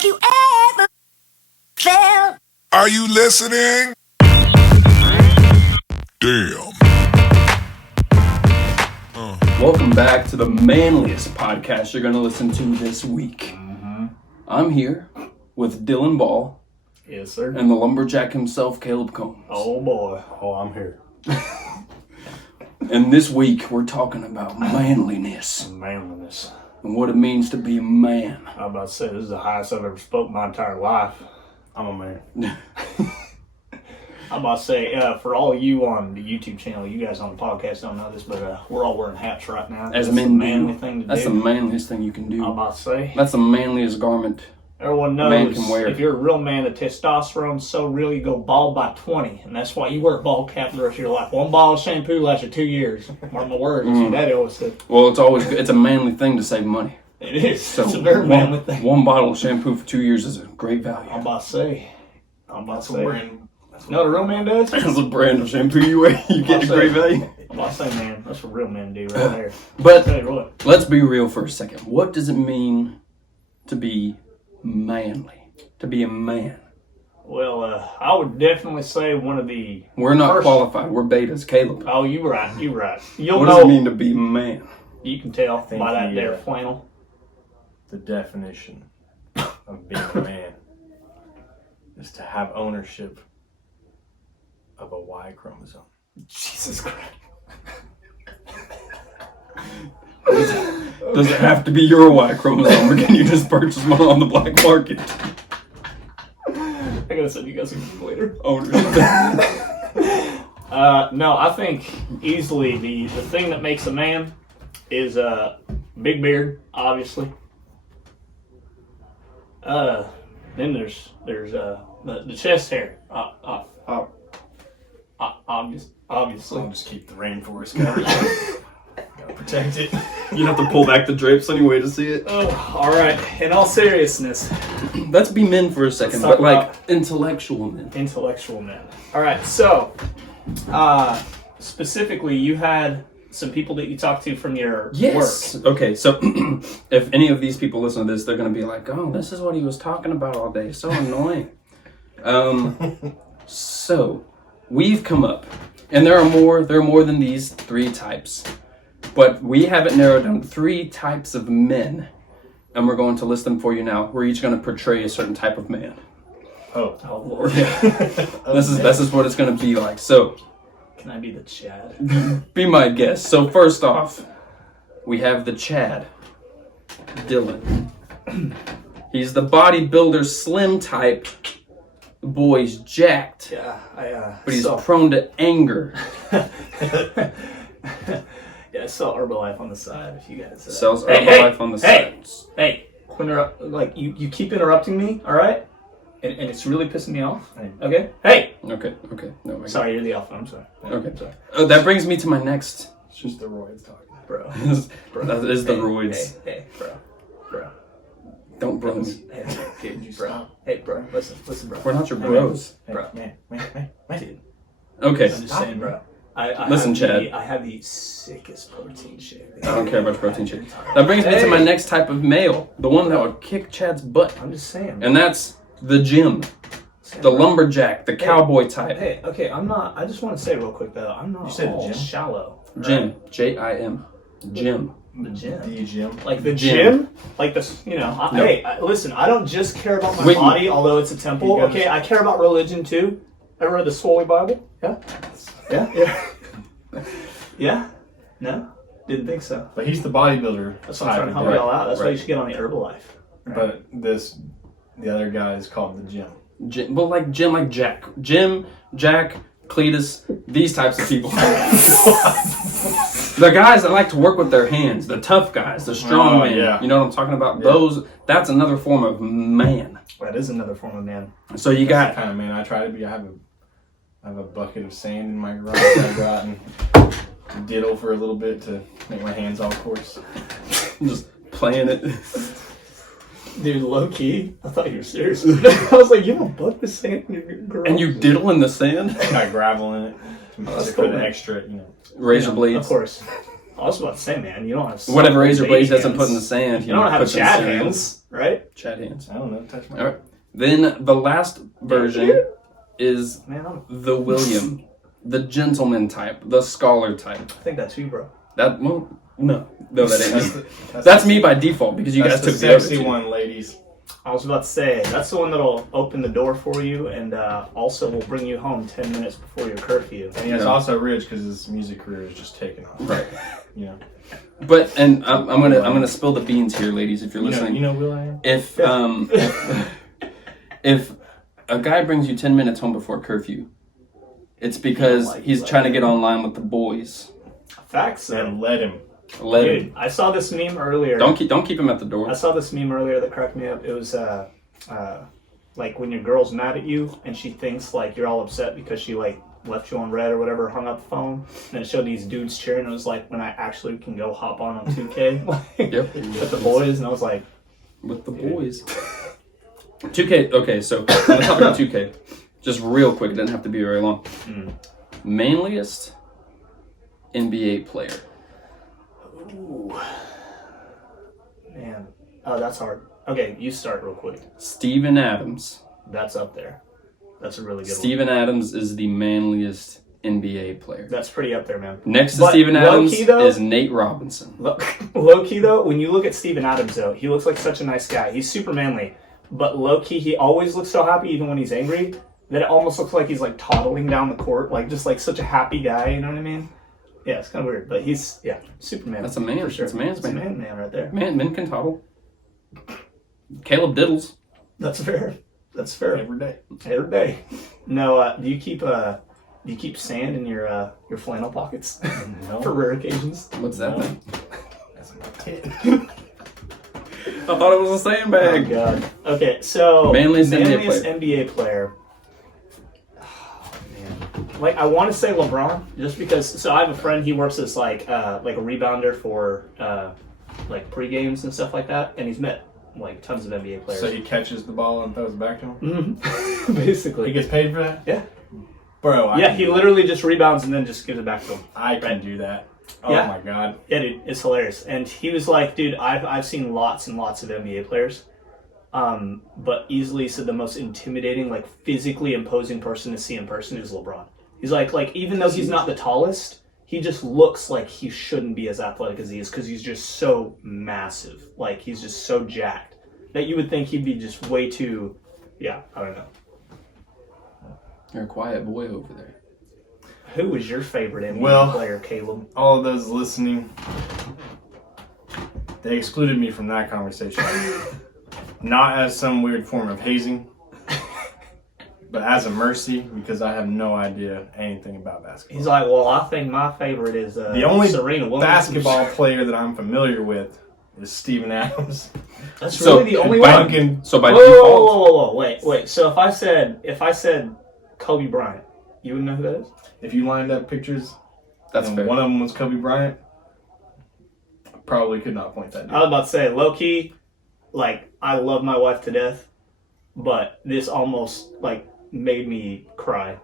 Have you ever felt? Are you listening? Damn. Welcome back to the manliest podcast you're going to listen to this week. I'm here with Dylan Ball. Yes, sir. And the lumberjack himself, Caleb Combs. Oh, boy. Oh, I'm here. And this week, we're talking about manliness. Manliness. And what it means to be a man. I was about to say, this is the highest I've ever spoken my entire life. I'm a man. I'm about to say, for all of you on the YouTube channel, you guys on the podcast don't know this, but we're all wearing hats right now. As That's men the manly do. thing to That's do. the manliest thing you can do. I'm about to say. That's the manliest garment. Everyone Man knows can wear. if you're a real man, the testosterone's so real, you go bald by 20. And that's why you wear a bald cap the rest of your life. One bottle of shampoo lasts you 2 years. Mark my words. Your daddy always said. Well, it's a manly thing to save money. It is. So It's a very manly thing. One bottle of shampoo for 2 years is a great value. I'm about to say. That's what we're in. You know what a real man does? That's a brand of shampoo you wear. You get a great value. I'm about to say, man, that's what real men do right there. But Tell you what. let's be real for a second. What does it mean to be manly? To be a man? Well, I would definitely say one of the... We're not first... qualified. We're betas. Caleb. Oh, you're right. You're right. What You'll does know. it mean to be a man? You can tell by that there the, flannel. The definition of being a man is to have ownership of a Y chromosome. Jesus Christ. Does it have to be your Y chromosome, or can you just purchase one on the black market? I gotta send you guys a later. Ownership. No, I think easily the thing that makes a man is big beard, obviously. Then there's the chest hair. Obviously. I'll just keep the rainforest covered. Gotta protect it. You have to pull back the drapes anyway to see it. Oh, all right. In all seriousness, Let's be men for a second, Let's but talk like intellectual men. intellectual men. All right. So, specifically, you had some people that you talked to from your Yes. work. Okay, so if any of these people listen to this, they're going to be like, oh, this is what he was talking about all day. So annoying. So we've come up, and there are more than these 3 types, but we have it narrowed down to 3 types of men, and we're going to list them for you now. We're each going to portray a certain type of man. Oh Lord. This is what it's going to be like. So Can I be the Chad? be my guest. So first off, we have the Chad, Dylan. He's the bodybuilder slim type. The boy's jacked, Yeah, but he's prone to anger. Yeah, I sell Herbalife on the side. If you guys Sells Herbalife on the side. Hey, like you keep interrupting me, all right? And it's really pissing me off. Okay. Hey. Okay. No, Sorry, you're the alpha. I'm sorry. Okay. Sorry, That brings me to my next. It's just the roids talking. bro. That is the roids. Hey, bro. Don't bro me. Hey, dude, bro. Hey, bro. Listen, bro. We're not your bros. Bro. Man. Dude, Okay. I'm just saying, bro. Listen, Chad. I have the sickest protein shake. I don't care about your protein shake. That brings me to my next type of male, the one that would kick Chad's butt, I'm just saying. and that's the Jim, the lumberjack, the cowboy type. Hey, okay, I'm not. I just want to say real quick though, I'm not You said all Jim? shallow. Jim, Jim, Jim. The gym. The gym. Like the Gym. gym? Like the, No. Hey, listen, I don't just care about my Wait. body, although it's a temple. You guys- Okay, I care about religion too. Ever read the Swole Bible? Yeah? Yeah? Yeah? No? Didn't think so. But he's the bodybuilder. That's what I'm trying to help Right, y'all out. That's why right. you should get on the Herbalife. But the other guy is called the gym. Jim, well, like Jim, like Jack, Jim, Jack, Cletus, these types of people. The guys that like to work with their hands, the tough guys, the strong men. Yeah. You know what I'm talking about? Yeah. That's another form of man. That is another form of man. So you That's got the kind of man I try to be. I have a bucket of sand in my garage. I go out and diddle for a little bit to make my hands all coarse. just playing it. Dude, low key, I thought you were serious. I was like, you don't butt the sand in your garage. And you diddle in the sand? Got gravel in it. that's For cool, the man. extra, Razor blades. Of course. I was about to say, man, you don't have Whatever Razor lady Blades doesn't hands. put in the sand. You don't have puts in Chad cereal. hands. right? Chat hands. I don't know. Touch my. All right. Then the last version is Man, the William, the gentleman type, the scholar type. I think that's you, bro. That well, no, that ain't me. That's me by default because you guys That's the took the other sexy two. one, ladies. I was about to say, that's the one that'll open the door for you and also will bring you home 10 minutes before your curfew. And he's also rich because his music career is just taking off. Right. You know. But and I'm gonna spill the beans here, ladies, if you're listening. You know Will I am? If a guy brings you 10 minutes home before curfew, it's because he's trying to get online with the boys. Facts. Then let him. Let Dude, him. I saw this meme earlier. Don't keep him at the door. I saw this meme earlier that cracked me up. It was like when your girl's mad at you and she thinks like you're all upset because she like left you on red or whatever, hung up the phone. And then it showed these dudes cheering. It was like when I actually can go hop on 2K Yep. with the boys, and I was like, With the boys. 2K. Okay, so on the topic of 2K, just real quick. It doesn't have to be very long. Manliest NBA player. ooh, man, oh that's hard. Okay, you start real quick. Steven Adams. That's up there. That's a really good one. Steven Adams is the manliest NBA player. That's pretty up there, man. Next to But Steven Adams low-key, though- is Nate Robinson. Low key though, when you look at Steven Adams though, he looks like such a nice guy. He's super manly, but low key he always looks so happy even when he's angry that it almost looks like he's like toddling down the court, like just like such a happy guy. You know what I mean? Yeah, it's kind of weird, but he's super manly. That's a man. for sure. That's a man's That's man. a man right there. Men can toddle. Caleb Diddles. That's fair. That's fair. Every day. Every day. No, do you keep sand in your flannel pockets No. for rare occasions? What's that No. thing? That's my tit. I thought it was a Oh sandbag. god. Okay, so Manliest manliest NBA NBA player. Oh, man. Like I want to say LeBron, just because. So I have a friend. He works as like a rebounder for like pre-games and stuff like that, and he's met like tons of NBA players. So he catches the ball and throws it back to him? Mhm. Basically. He gets paid for that? Yeah. Bro, Yeah, he literally just rebounds and then just gives it back to him. I can do that. Oh Yeah. my god. Yeah, dude, it's hilarious. And he was like, dude, I've seen lots and lots of NBA players. But easily said the most intimidating, like physically imposing person to see in person is LeBron. He's like even though he's not the tallest, he just looks like he shouldn't be as athletic as he is because he's just so massive. Like he's just so jacked that you would think he'd be just way too. Yeah, I don't know. You're a quiet boy over there. Who was your favorite NBA Well- player, Caleb? All of those listening, they excluded me from that conversation. Not as some weird form of hazing, but as a mercy because I have no idea anything about basketball. He's like, well, I think my favorite is The only Serena Williams. basketball player that I'm familiar with is Steven Adams. That's So, really the only By- one. Duncan. So by Whoa, default, wait. So if I said Kobe Bryant, you would know who that is? If you lined up pictures that's and fair. one of them was Kobe Bryant, I probably could not point that I dude. was about to say, low key, like I love my wife to death, but this almost like made me cry.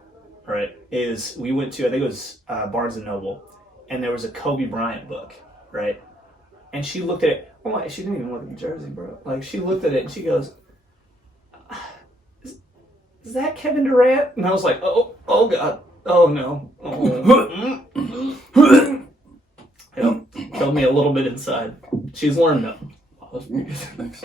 Right? Is we went to I think it was Barnes and Noble, and there was a Kobe Bryant book, right? And she looked at it. Oh my! She didn't even look at the jersey, bro. Like she looked at it and she goes, "Is that Kevin Durant?" And I was like, "Oh god, oh no." Oh. Yep. Killed me a little bit inside. She's learned though. Thanks.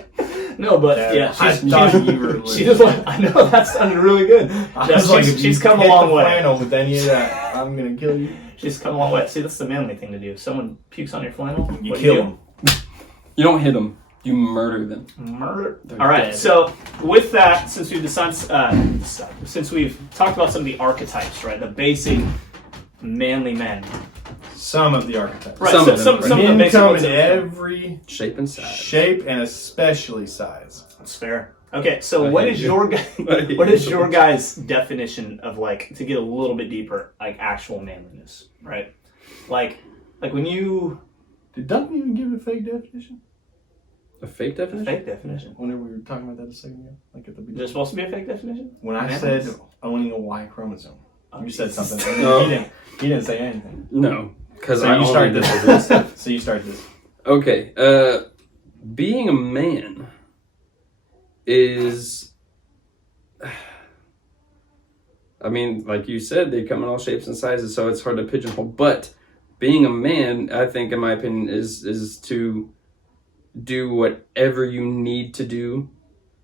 No, but yeah, I she's thought you were she just like I know that sounded really good. I Yeah, was like, if she's you come a hit long the way. flannel with any of that, I'm gonna kill you. She's come a long way. See, that's the manly thing to do. If someone pukes on your flannel, You what do kill do? him. You don't hit them. You murder them. Murder. They're All right. dead. So with that, since we've talked about some of the archetypes, right, the basic manly men, Some of the archetypes. right? Some so, of them, some, right. some of the Men basic come ones. in every Shape and size. shape and especially size. That's fair. Okay, so I what hate is you. your I hate what you is so your much. guys' definition of like to get a little bit deeper, like actual manliness, right? Like when you Did Duncan even give a fake definition? A fake definition? fake definition. Whenever we were talking about that a second ago, like at the Is there beginning. supposed to be a fake definition? When I Manliness? said owning a Y chromosome, you said Jesus. something. And No. he didn't say anything. No, because So I you only start did this. this. So you start this. Okay. Being a man is, I mean, like you said, they come in all shapes and sizes, so it's hard to pigeonhole. But being a man, I think, in my opinion, is to do whatever you need to do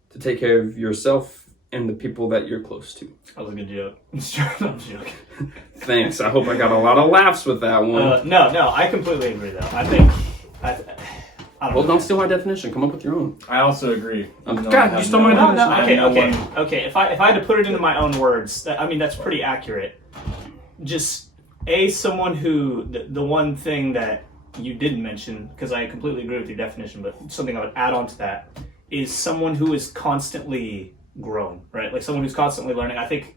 to take care of yourself and the people that you're close to. That was a good joke. I'm joking. Thanks. I hope I got a lot of laughs with that one. No, I completely agree, though. I think... I Well, don't steal my definition. Come up with your own. I also agree. God, you stole my definition. Okay. If I had to put it into my own words, that's pretty accurate. Just someone who the one thing that you didn't mention, because I completely agree with your definition, but something I would add on to that is someone who is constantly growing, right? Like someone who's constantly learning. I think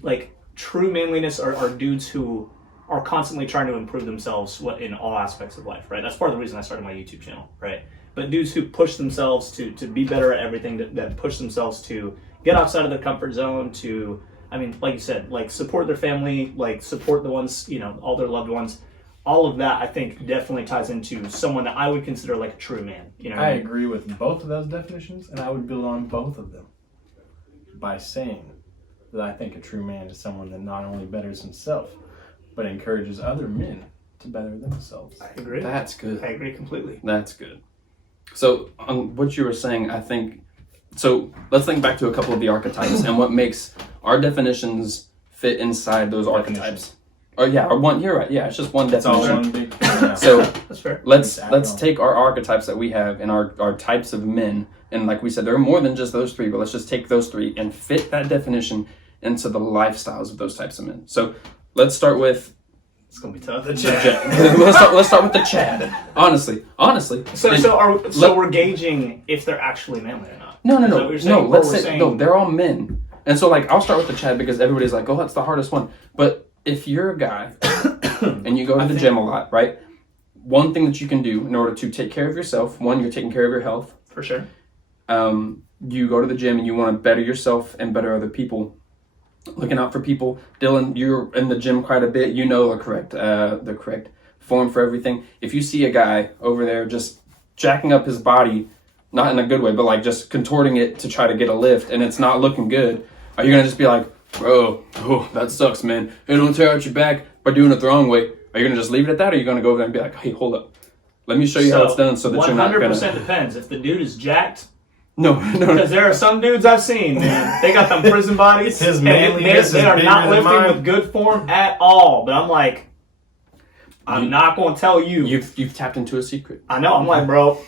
like true manliness are dudes who are constantly trying to improve themselves in all aspects of life, right? That's part of the reason I started my YouTube channel, right? But dudes who push themselves to be better at everything, that push themselves to get outside of their comfort zone, to, I mean, like you said, like support their family, like support the ones, all their loved ones. All of that, I think, definitely ties into someone that I would consider like a true man. I agree with both of those definitions, and I would build on both of them by saying that I think a true man is someone that not only betters himself, but encourages other men to better themselves. I agree. That's good. I agree completely. That's good. So, on what you were saying, I think, so let's think back to a couple of the archetypes and what makes our definitions fit inside those archetypes. Oh yeah, or one. You're right. Yeah, it's just one definition. So that's fair. Let's take our archetypes that we have and our types of men, and like we said, there are more than just those three. But let's just take those three and fit that definition into the lifestyles of those types of men. So let's start with. It's gonna be tough. let's start with the Chad. Honestly. So we're gauging if they're actually manly or not. No. Let's say no. They're all men, and so like I'll start with the Chad because everybody's like, oh, that's the hardest one, but. If you're a guy and you go to the gym a lot, right? One thing that you can do in order to take care of yourself, one, you're taking care of your health. For sure. You go to the gym and you want to better yourself and better other people. Looking out for people. Dylan, you're in the gym quite a bit. You know the correct form for everything. If you see a guy over there just jacking up his body, not in a good way, but like just contorting it to try to get a lift and it's not looking good, are you going to just be like, bro, that sucks, man. Hey, don't tear out your back by doing it the wrong way. Are you going to just leave it at that, or are you going to go over there and be like, hey, hold up. Let me show you how it's done so that you're not going to... 100% depends. If the dude is jacked... No. Because there are some dudes I've seen, man. They got them prison bodies. His manliness they are not lifting mine. with good form at all. But I'm like, I'm not going to tell you. You've tapped into a secret. I know. I'm like, bro...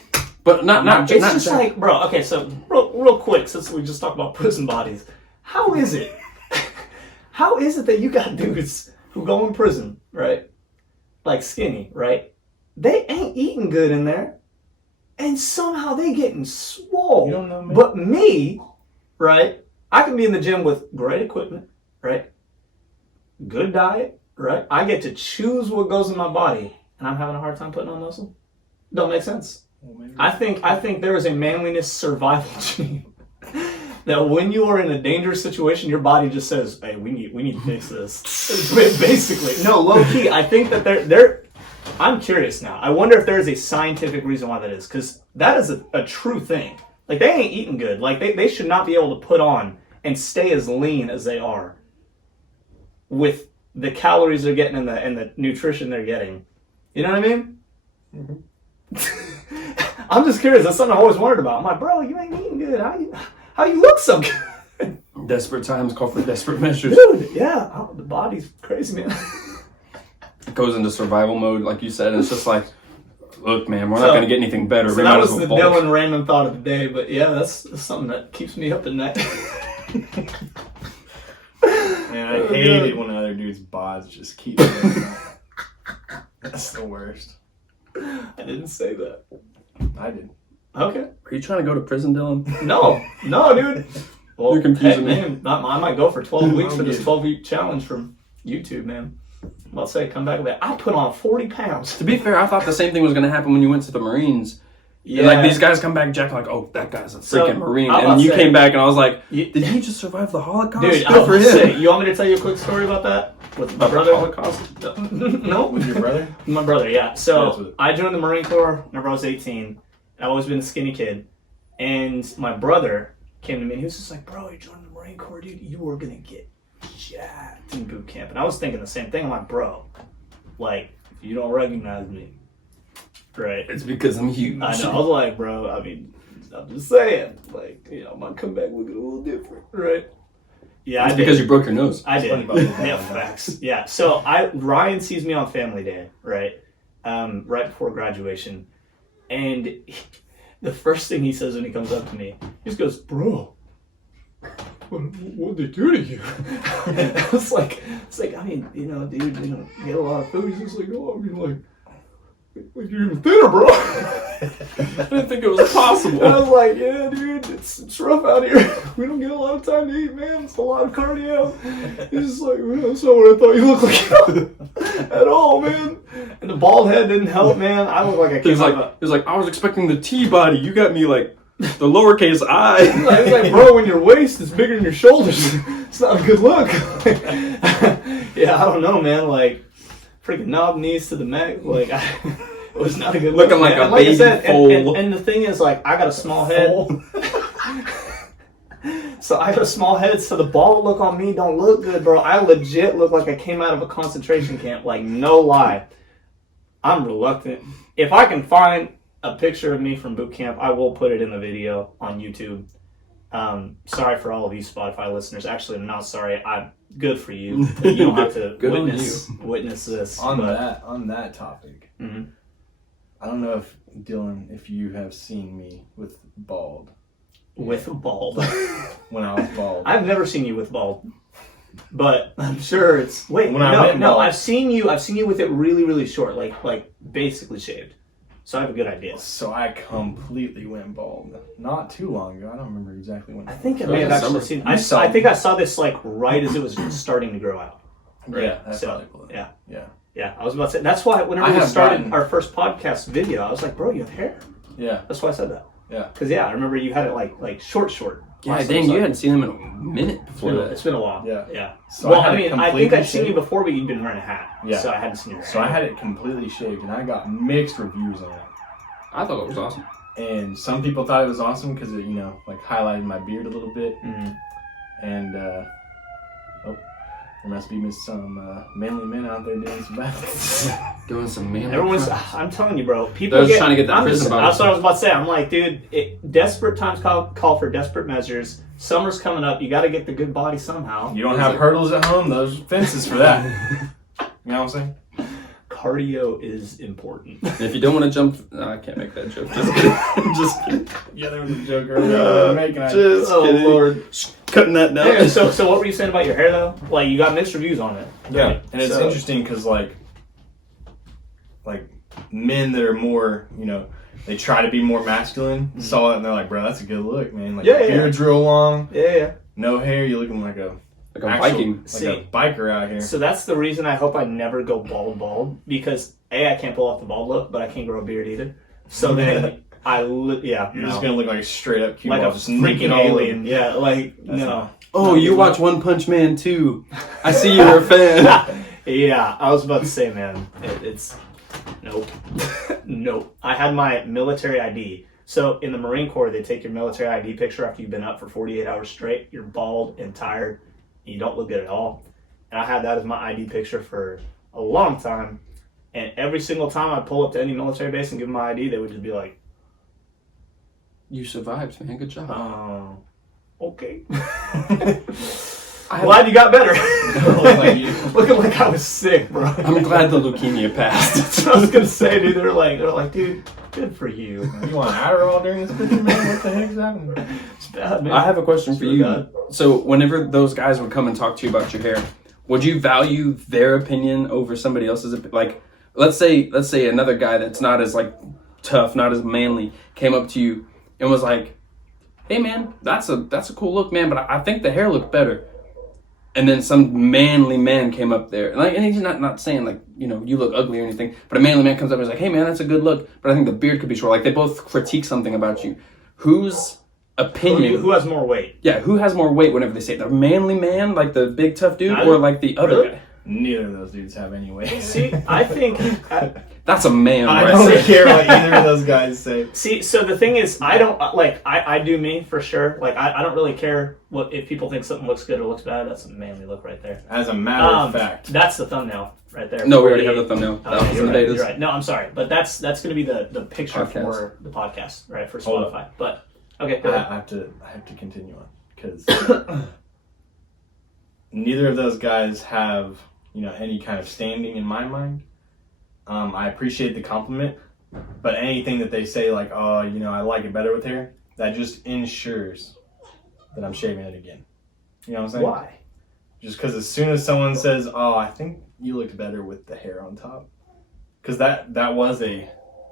But not it's just like, bro, okay, so real quick, since we just talked about prison bodies, how is it that you got dudes who go in prison, right? Like skinny, right? They ain't eating good in there. And somehow they getting swole. You don't know me. But me, right? I can be in the gym with great equipment, right? Good diet, right? I get to choose what goes in my body. And I'm having a hard time putting on muscle. Don't make sense. Well, I think there is a manliness survival gene. That when you are in a dangerous situation, your body just says, "Hey, we need to fix this." Basically, no, low key. I think that they're. I'm curious now. I wonder if there is a scientific reason why that is, because that is a true thing. Like they ain't eating good. Like they should not be able to put on and stay as lean as they are with the calories they're getting and the nutrition they're getting. You know what I mean? Mm-hmm. I'm just curious. That's something I always wondered about. I'm like, bro, you ain't eating good. How you look so good? Desperate times call for desperate measures. Dude, yeah. The body's crazy, man. It goes into survival mode, like you said, and it's just like, look, man, we're not going to get anything better. So we that might was as well the bulk. Dylan random thought of the day, but yeah, that's something that keeps me up at night. Man, I hate it when other dudes' bods just keep going up. That's the worst. I didn't say that. I did. Okay. Are you trying to go to prison, Dylan? No, dude. Well, You're confusing me. man, I might go for 12 weeks for this 12-week challenge from YouTube, man. I'm about to say, come back with that. I put on 40 pounds. To be fair, I thought the same thing was going to happen when you went to the Marines. Yeah. Like, these guys come back jacked like, oh, that guy's a freaking Marine. I'm And about you to came say- back and I was like, did he just survive the Holocaust? Dude, Good for him. Say, you want me to tell you a quick story about that? With my brother? Holocaust? No. With your brother? My brother, yeah. That's So what- I joined the Marine Corps whenever I was 18. I've always been a skinny kid. And my brother came to me and he was just like, bro, you're joining the Marine Corps, dude. You are going to get jacked in boot camp. And I was thinking the same thing. I'm like, bro, like, if you don't recognize me, right? It's because I'm huge. I know. I was like, bro, I mean, I'm just saying. Like, you know, I might come back looking a little different, right? Yeah, it's because you broke your nose. I did. Yeah, facts. Yeah. So Ryan sees me on Family Day, right? Right before graduation. And the first thing he says when he comes up to me, he just goes, bro, what'd they do to you? I was like, I mean, you know, dude, you know, you get a lot of food. He's just like, oh, I mean, like you're even thinner, bro. I didn't think it was possible. I was like, yeah, dude, it's rough out here. We don't get a lot of time to eat, man. It's a lot of cardio. He's just like, man, that's not what I thought you looked like at all, man. And the bald head didn't help, man. I look like I came out of He was like, I was expecting the T body. You got me like the lowercase I. He's like, bro, when your waist is bigger than your shoulders, it's not a good look. Yeah, I don't know, man. Like, freaking knob knees to the neck. Like, it was not a good look. Looking like man. a baby foal. And the thing is, like, I got a small head. So I got a small head, so the bald look on me don't look good, bro. I legit look like I came out of a concentration camp. Like, no lie. I'm reluctant. If I can find a picture of me from boot camp, I will put it in the video on YouTube. Sorry for all of you Spotify listeners. Actually, I'm not sorry. I'm good for you. You don't have to witness this. On that topic, mm-hmm. I don't know if Dylan, if you have seen me with bald. With bald. When I was bald. I've never seen you with bald. But I'm sure it's bald. I've seen you with it really, really short, like basically shaved. So I have a good idea. So I completely went bald not too long ago. I don't remember exactly when. I think I may have actually seen. I think I saw this like right as it was starting to grow out. Right? Yeah, that's so, cool. Yeah. I was about to say that's why whenever we started our first podcast video, I was like, bro, you have hair. Yeah, that's why I said that. Yeah, because I remember you had it like short. Yeah, dang, you hadn't seen him in a minute before that. It's been a while. Yeah. So well, I think I'd seen you before, but you'd been wearing a hat. Yeah. So I hadn't seen your hair. So I had it completely shaved, and I got mixed reviews on it. I thought it was awesome. And some people thought it was awesome because it, you know, like highlighted my beard a little bit. Mm-hmm. And, there must be some manly men out there doing some bad Doing some manly I'm telling you, bro. People They're just trying to get that prison body. That's what I was about to say. I'm like, dude, desperate times call for desperate measures. Summer's coming up. You got to get the good body somehow. You don't have hurdles at home? Those fences for that. You know what I'm saying? Cardio is important. If you don't want to jump, no, I can't make that joke. Just kidding. Just kidding. Yeah, there was a joke earlier. Just kidding. Lord. Cutting that down. Yeah, so what were you saying about your hair, though? Like, you got mixed reviews on it. Yeah, right? and it's interesting because, like men that are more, you know, they try to be more masculine, saw it and they're like, bro, that's a good look, man. Like, beard's real long. Yeah. No hair, you're looking like a Viking. Like a biker out here. So that's the reason I hope I never go bald, because I can't pull off the bald look, but I can't grow a beard either. So then you're just gonna look like a straight up cue like ball, a just freaking alien. Yeah, like no. Oh, you watch One Punch Man too. I see you're a fan. Yeah, I was about to say, man, it's nope. Nope. I had my military ID. So in the Marine Corps, they take your military ID picture after you've been up for 48 hours straight. You're bald and tired. You don't look good at all. And I had that as my ID picture for a long time. And every single time I pull up to any military base and give them my ID, they would just be like, "You survived, man. Good job." Okay. Glad you got better. Looking like I was sick, bro. I'm glad the leukemia passed. That's what I was gonna say, dude. They're like, dude, good for you. You want Adderall during this picture, man? What the heck's happening? It's bad, man. I have a question for you. So, whenever those guys would come and talk to you about your hair, would you value their opinion over somebody else's? Like, let's say another guy that's not as like tough, not as manly, came up to you and was like, "Hey, man, that's a cool look, man, but I think the hair looked better." And then some manly man came up there, and he's not saying like, you know, you look ugly or anything, but a manly man comes up and is like, "Hey, man, that's a good look, but I think the beard could be short." Like, they both critique something about you. Whose opinion? Who has more weight? Yeah, who has more weight whenever they say it? The manly man, like the big tough dude, or like the other guy? Neither of those dudes have anyway. See, I think That's a man, I right? don't care what either of those guys say. See, so the thing is, I don't like. I do me for sure. Like, I don't really care what if people think something looks good or looks bad. That's a manly look right there. As a matter of fact, that's the thumbnail right there. No, we already have the thumbnail. That was you're the right, data. you're right. No, I'm sorry, but that's going to be the picture Podcast. for the podcast, right? For Hold Spotify. But okay, go ahead. I have to continue on because neither of those guys have any kind of standing in my mind. I appreciate the compliment, but anything that they say like, oh, I like it better with hair, that just ensures that I'm shaving it again. You know what I'm saying? Why? Just because as soon as someone says, oh, I think you looked better with the hair on top, because that was a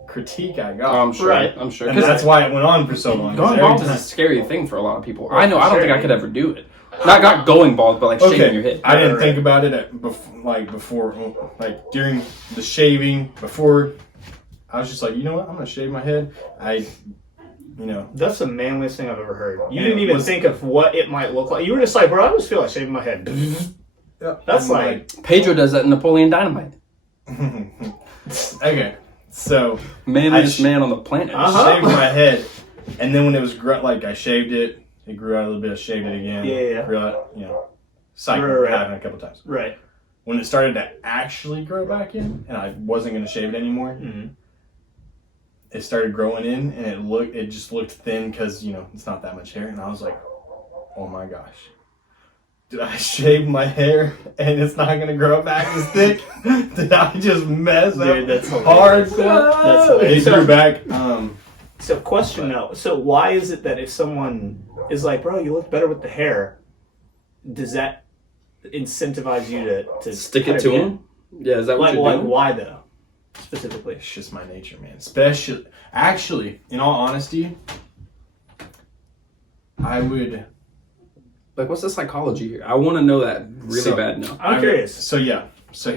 critique I got. I'm sure. Right. I'm sure. And that's why it went on for so long. Going Every bald is time- a scary thing for a lot of people. Oh, I know. I don't sure. think I could ever do it. Not going bald, but like shaving your head. I didn't think about it before, during the shaving. Before, I was just like, you know what? I'm gonna shave my head. That's the manliest thing I've ever heard. You And didn't it even was- think of what it might look like. You were just like, bro, I just feel like shaving my head. That's I'm like Pedro does that in Napoleon Dynamite. okay. So Manliest I man on the planet. Uh-huh. shaved my head, and then when it was I shaved it. It grew out a little bit. Shaved it again. Yeah. Grew out, cycle Right. happened a couple times. right. When it started to actually grow back in, and I wasn't gonna shave it anymore. Mm-hmm. It started growing in, and it just looked thin because it's not that much hair, and I was like, oh my gosh, did I shave my hair and it's not gonna grow back as thick? Did I just mess Dude, up that's hard? hilarious. That's hilarious. It grew back. So question though, so why is it that if someone is like, bro, you look better with the hair, does that incentivize you to Stick cut it to again? him. Yeah, is that what Like, you're doing? why though? Specifically. It's just my nature, man. Actually, in all honesty, I would. Like, what's the psychology here? I want to know that really So- bad now. I'm curious. So yeah. So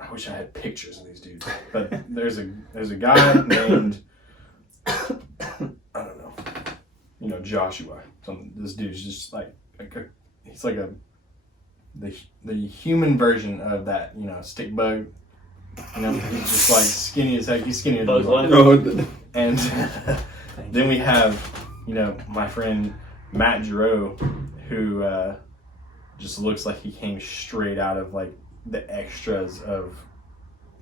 I wish I had pictures of these dudes, but there's a guy named I don't know, Joshua. This dude's just he's like the human version of that, stick bug. He's just like skinny as heck. He's skinnier Bugs than Life? me. And then we have, my friend Matt Giroux, who just looks like he came straight out of like the extras of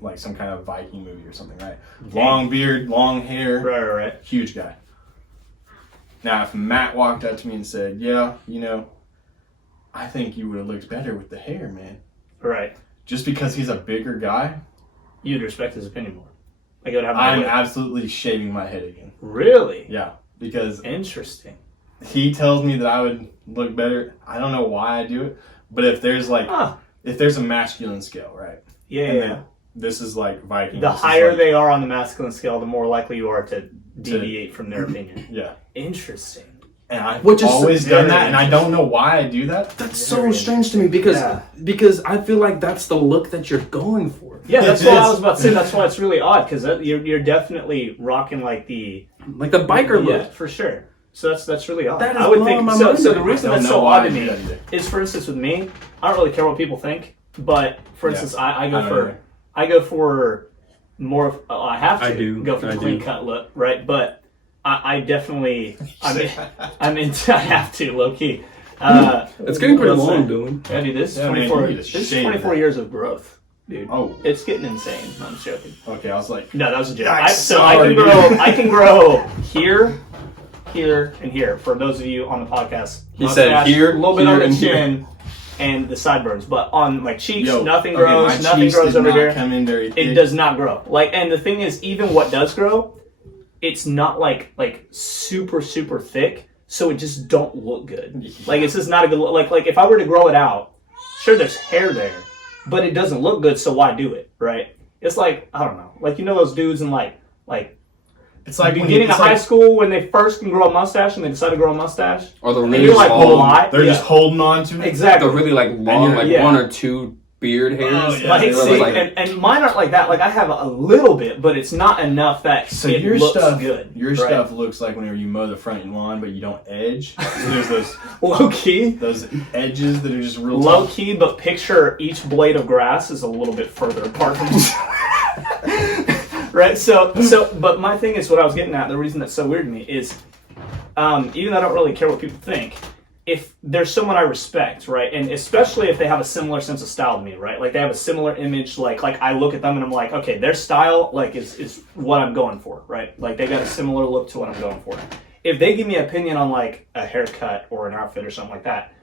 like some kind of Viking movie or something, right? Long beard, long hair, Right. huge guy. Now, if Matt walked up to me and said, yeah, I think you would have looked better with the hair, man. Right. Just because he's a bigger guy, You'd respect his opinion more. Like, it would have my I'm way. absolutely shaving my head again. Really? Yeah, because Interesting. he tells me that I would look better. I don't know why I do it, but if there's if there's a masculine scale, right? Yeah, And yeah. then this is like Viking. The this is higher like- they are on the masculine scale, the more likely you are to deviate from their opinion. Yeah. Interesting. And I've Which is always very done that, and I don't know why I do that. That's so strange to me because I feel like that's the look that you're going for. Yeah, that's It what I is. was about to say. That's why it's really odd, because you're definitely rocking like the Like the biker yeah, look. for sure. So that's really odd. That is I would blowing think my so. mind So the right reason now. I that's don't so know why odd to I do me that either. is, for instance, with me, I don't really care what people think. But for instance, I I don't go for more of I have to I do. go for the I clean do. cut look, right? But I definitely I'm into I have to low key. It's getting pretty What's long, that? dude. Yeah, dude, this is Yeah, man, 24. you need to This is shave 24 that. years of growth, dude. Oh, It's getting insane. No, I'm just joking. okay. I was like, No, that was a joke. Yikes, So I sorry, can grow. dude. I can grow here, and here. For those of you on the podcast, He said here, a little bit here, on the and here. chin, and the sideburns. But on my cheeks, yo, nothing okay, grows. my Nothing cheeks grows did over not here. Come in very It thick. does not grow. And the thing is, even what does grow, it's not like super thick, so it just don't look good. It's just not a good look. Like if I were to grow it out, sure, there's hair there, but it doesn't look good. So why do it, right? It's like, I don't know, those dudes in like It's like beginning of high school when they first can grow a mustache and they decide to grow a mustache. Or the And really you're like, long, why? They're Yeah. just holding on to it. Exactly. the really like long, you're- like yeah. 1 or 2 beard hairs. Oh, yeah. Like, It was see, like- and mine aren't like that. Like, I have a little bit, but it's not enough that So it your looks stuff, good. your right? stuff looks like whenever you mow the front lawn, but you don't edge. So there's Low key. those edges that are just real Low tough. key, but picture each blade of grass is a little bit further apart from each right? So, but my thing is what I was getting at, the reason that's so weird to me is, even though I don't really care what people think, if there's someone I respect, right, and especially if they have a similar sense of style to me, right, like they have a similar image, like I look at them and I'm like, okay, their style, like, is what I'm going for, right, like they got a similar look to what I'm going for. If they give me an opinion on, like, a haircut or an outfit or something like that,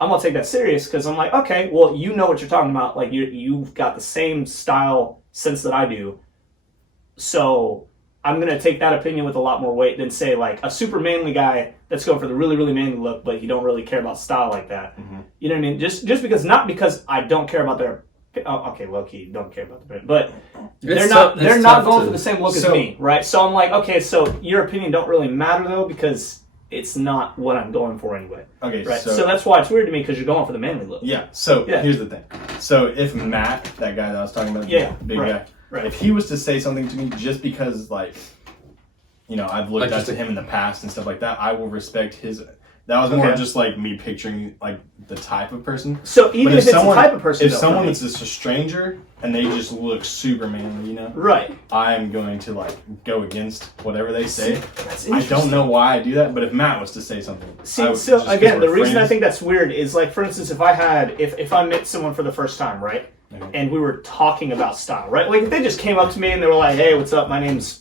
I'm gonna take that serious because I'm like, okay, well, you know what you're talking about, like, you've got the same style sense that I do, so I'm going to take that opinion with a lot more weight than, say, like, a super manly guy that's going for the really, really manly look, but you don't really care about style like that. Mm-hmm. You know what I mean? Just because, not because I don't care about their, okay, low-key, don't care about the print, but they're not going for the same look as me, right? So I'm like, okay, so your opinion don't really matter, though, because it's not what I'm going for anyway. Okay, right? So that's why it's weird to me, because you're going for the manly look. Yeah, so here's the thing. So if Matt, that guy that I was talking about, the big guy, right. if he was to say something to me just because, like, you know, I've looked up to him in the past and stuff like that, I will respect his. That was more just like me picturing, like, the type of person. So even if it's the type of person, if someone that's just a stranger and they just look super manly, you know, right? I am going to, like, go against whatever they say. I don't know why I do that, but if Matt was to say something, so again, the reason I think that's weird is, like, for instance, if I met someone for the first time, right? And we were talking about style, right? Like, if they just came up to me and they were like, "Hey, what's up? My name's,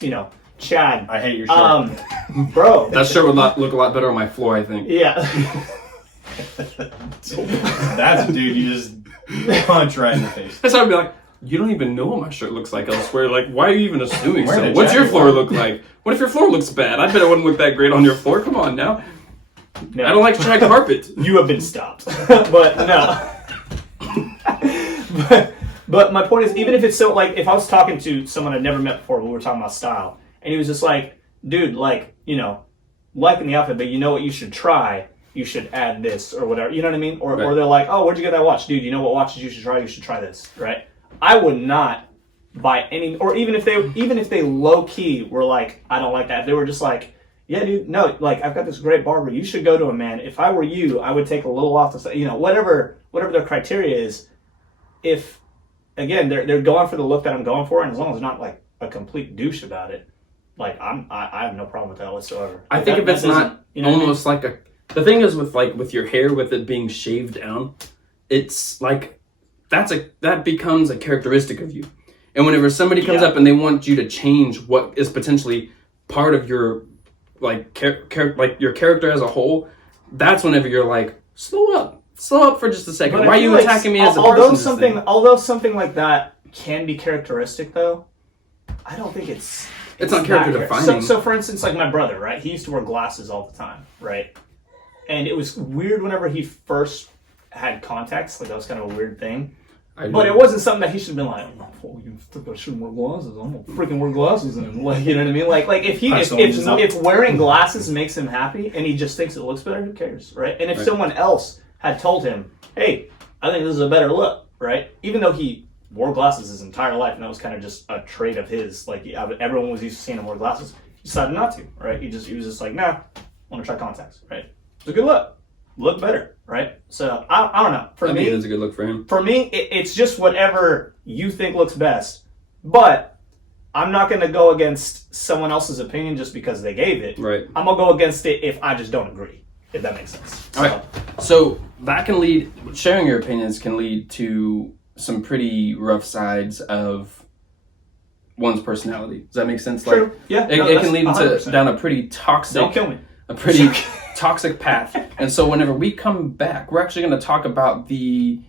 Chad. I hate your shirt." Bro. That shirt would look a lot better on my floor, I think. Yeah. That's a dude you just punch right in the face. That's how I'd be like, you don't even know what my shirt looks like elsewhere. Like, why are you even assuming Wearing so? a What's your jacket. floor look like? What if your floor looks bad? I bet it wouldn't look that great on your floor. Come on now. No. I don't like shag carpet. You have been stopped. But no. But my point is, even if it's so, like, if I was talking to someone I'd never met before, we were talking about style, and he was just like, dude, like, liking the outfit, but you know what you should try? You should add this or whatever. You know what I mean? Or they're like, oh, where'd you get that watch? Dude, you know what watches you should try? You should try this, right? I would not buy any, or even if they low key were like, I don't like that. If they were just like, yeah, dude, no, like, I've got this great barber. You should go to him, man. If I were you, I would take a little off the side, whatever their criteria is. If, again, they're going for the look that I'm going for, and as long as it's not like a complete douche about it, like, I have no problem with that whatsoever. I think if it's not almost like a, the thing is with your hair, with it being shaved down, it's like, that becomes a characteristic of you. And whenever somebody comes up and they want you to change what is potentially part of your, like, like your character as a whole, that's whenever you're like, slow up for just a second. Why are you attacking me as a person? Although something like that can be characteristic, though, I don't think it's not character defining. So for instance, like my brother, right? He used to wear glasses all the time, right? And it was weird whenever he first had contacts. Like, that was kind of a weird thing. But it wasn't something that he should have been like, oh, you think I shouldn't wear glasses? I'm gonna freaking wear glasses, and, like, you know what I mean? Like if wearing glasses makes him happy and he just thinks it looks better, who cares, right? And if someone else had told him, hey, I think this is a better look, right? Even though he wore glasses his entire life, and that was kind of just a trait of his. Like, everyone was used to seeing him wear glasses. He decided not to, right? He was just like, nah, I want to try contacts, right? It's a good look. Look better, right? So, I don't know. For me, it's a good look for him. For me, it's just whatever you think looks best. But I'm not going to go against someone else's opinion just because they gave it. Right. I'm going to go against it if I just don't agree, if that makes sense. All right. So that can lead, sharing your opinions can lead to some pretty rough sides of one's personality. Does that make sense? True. Like, Yeah. It can lead down a pretty toxic. Don't kill me. A pretty toxic path. And so whenever we come back, we're actually going to talk about the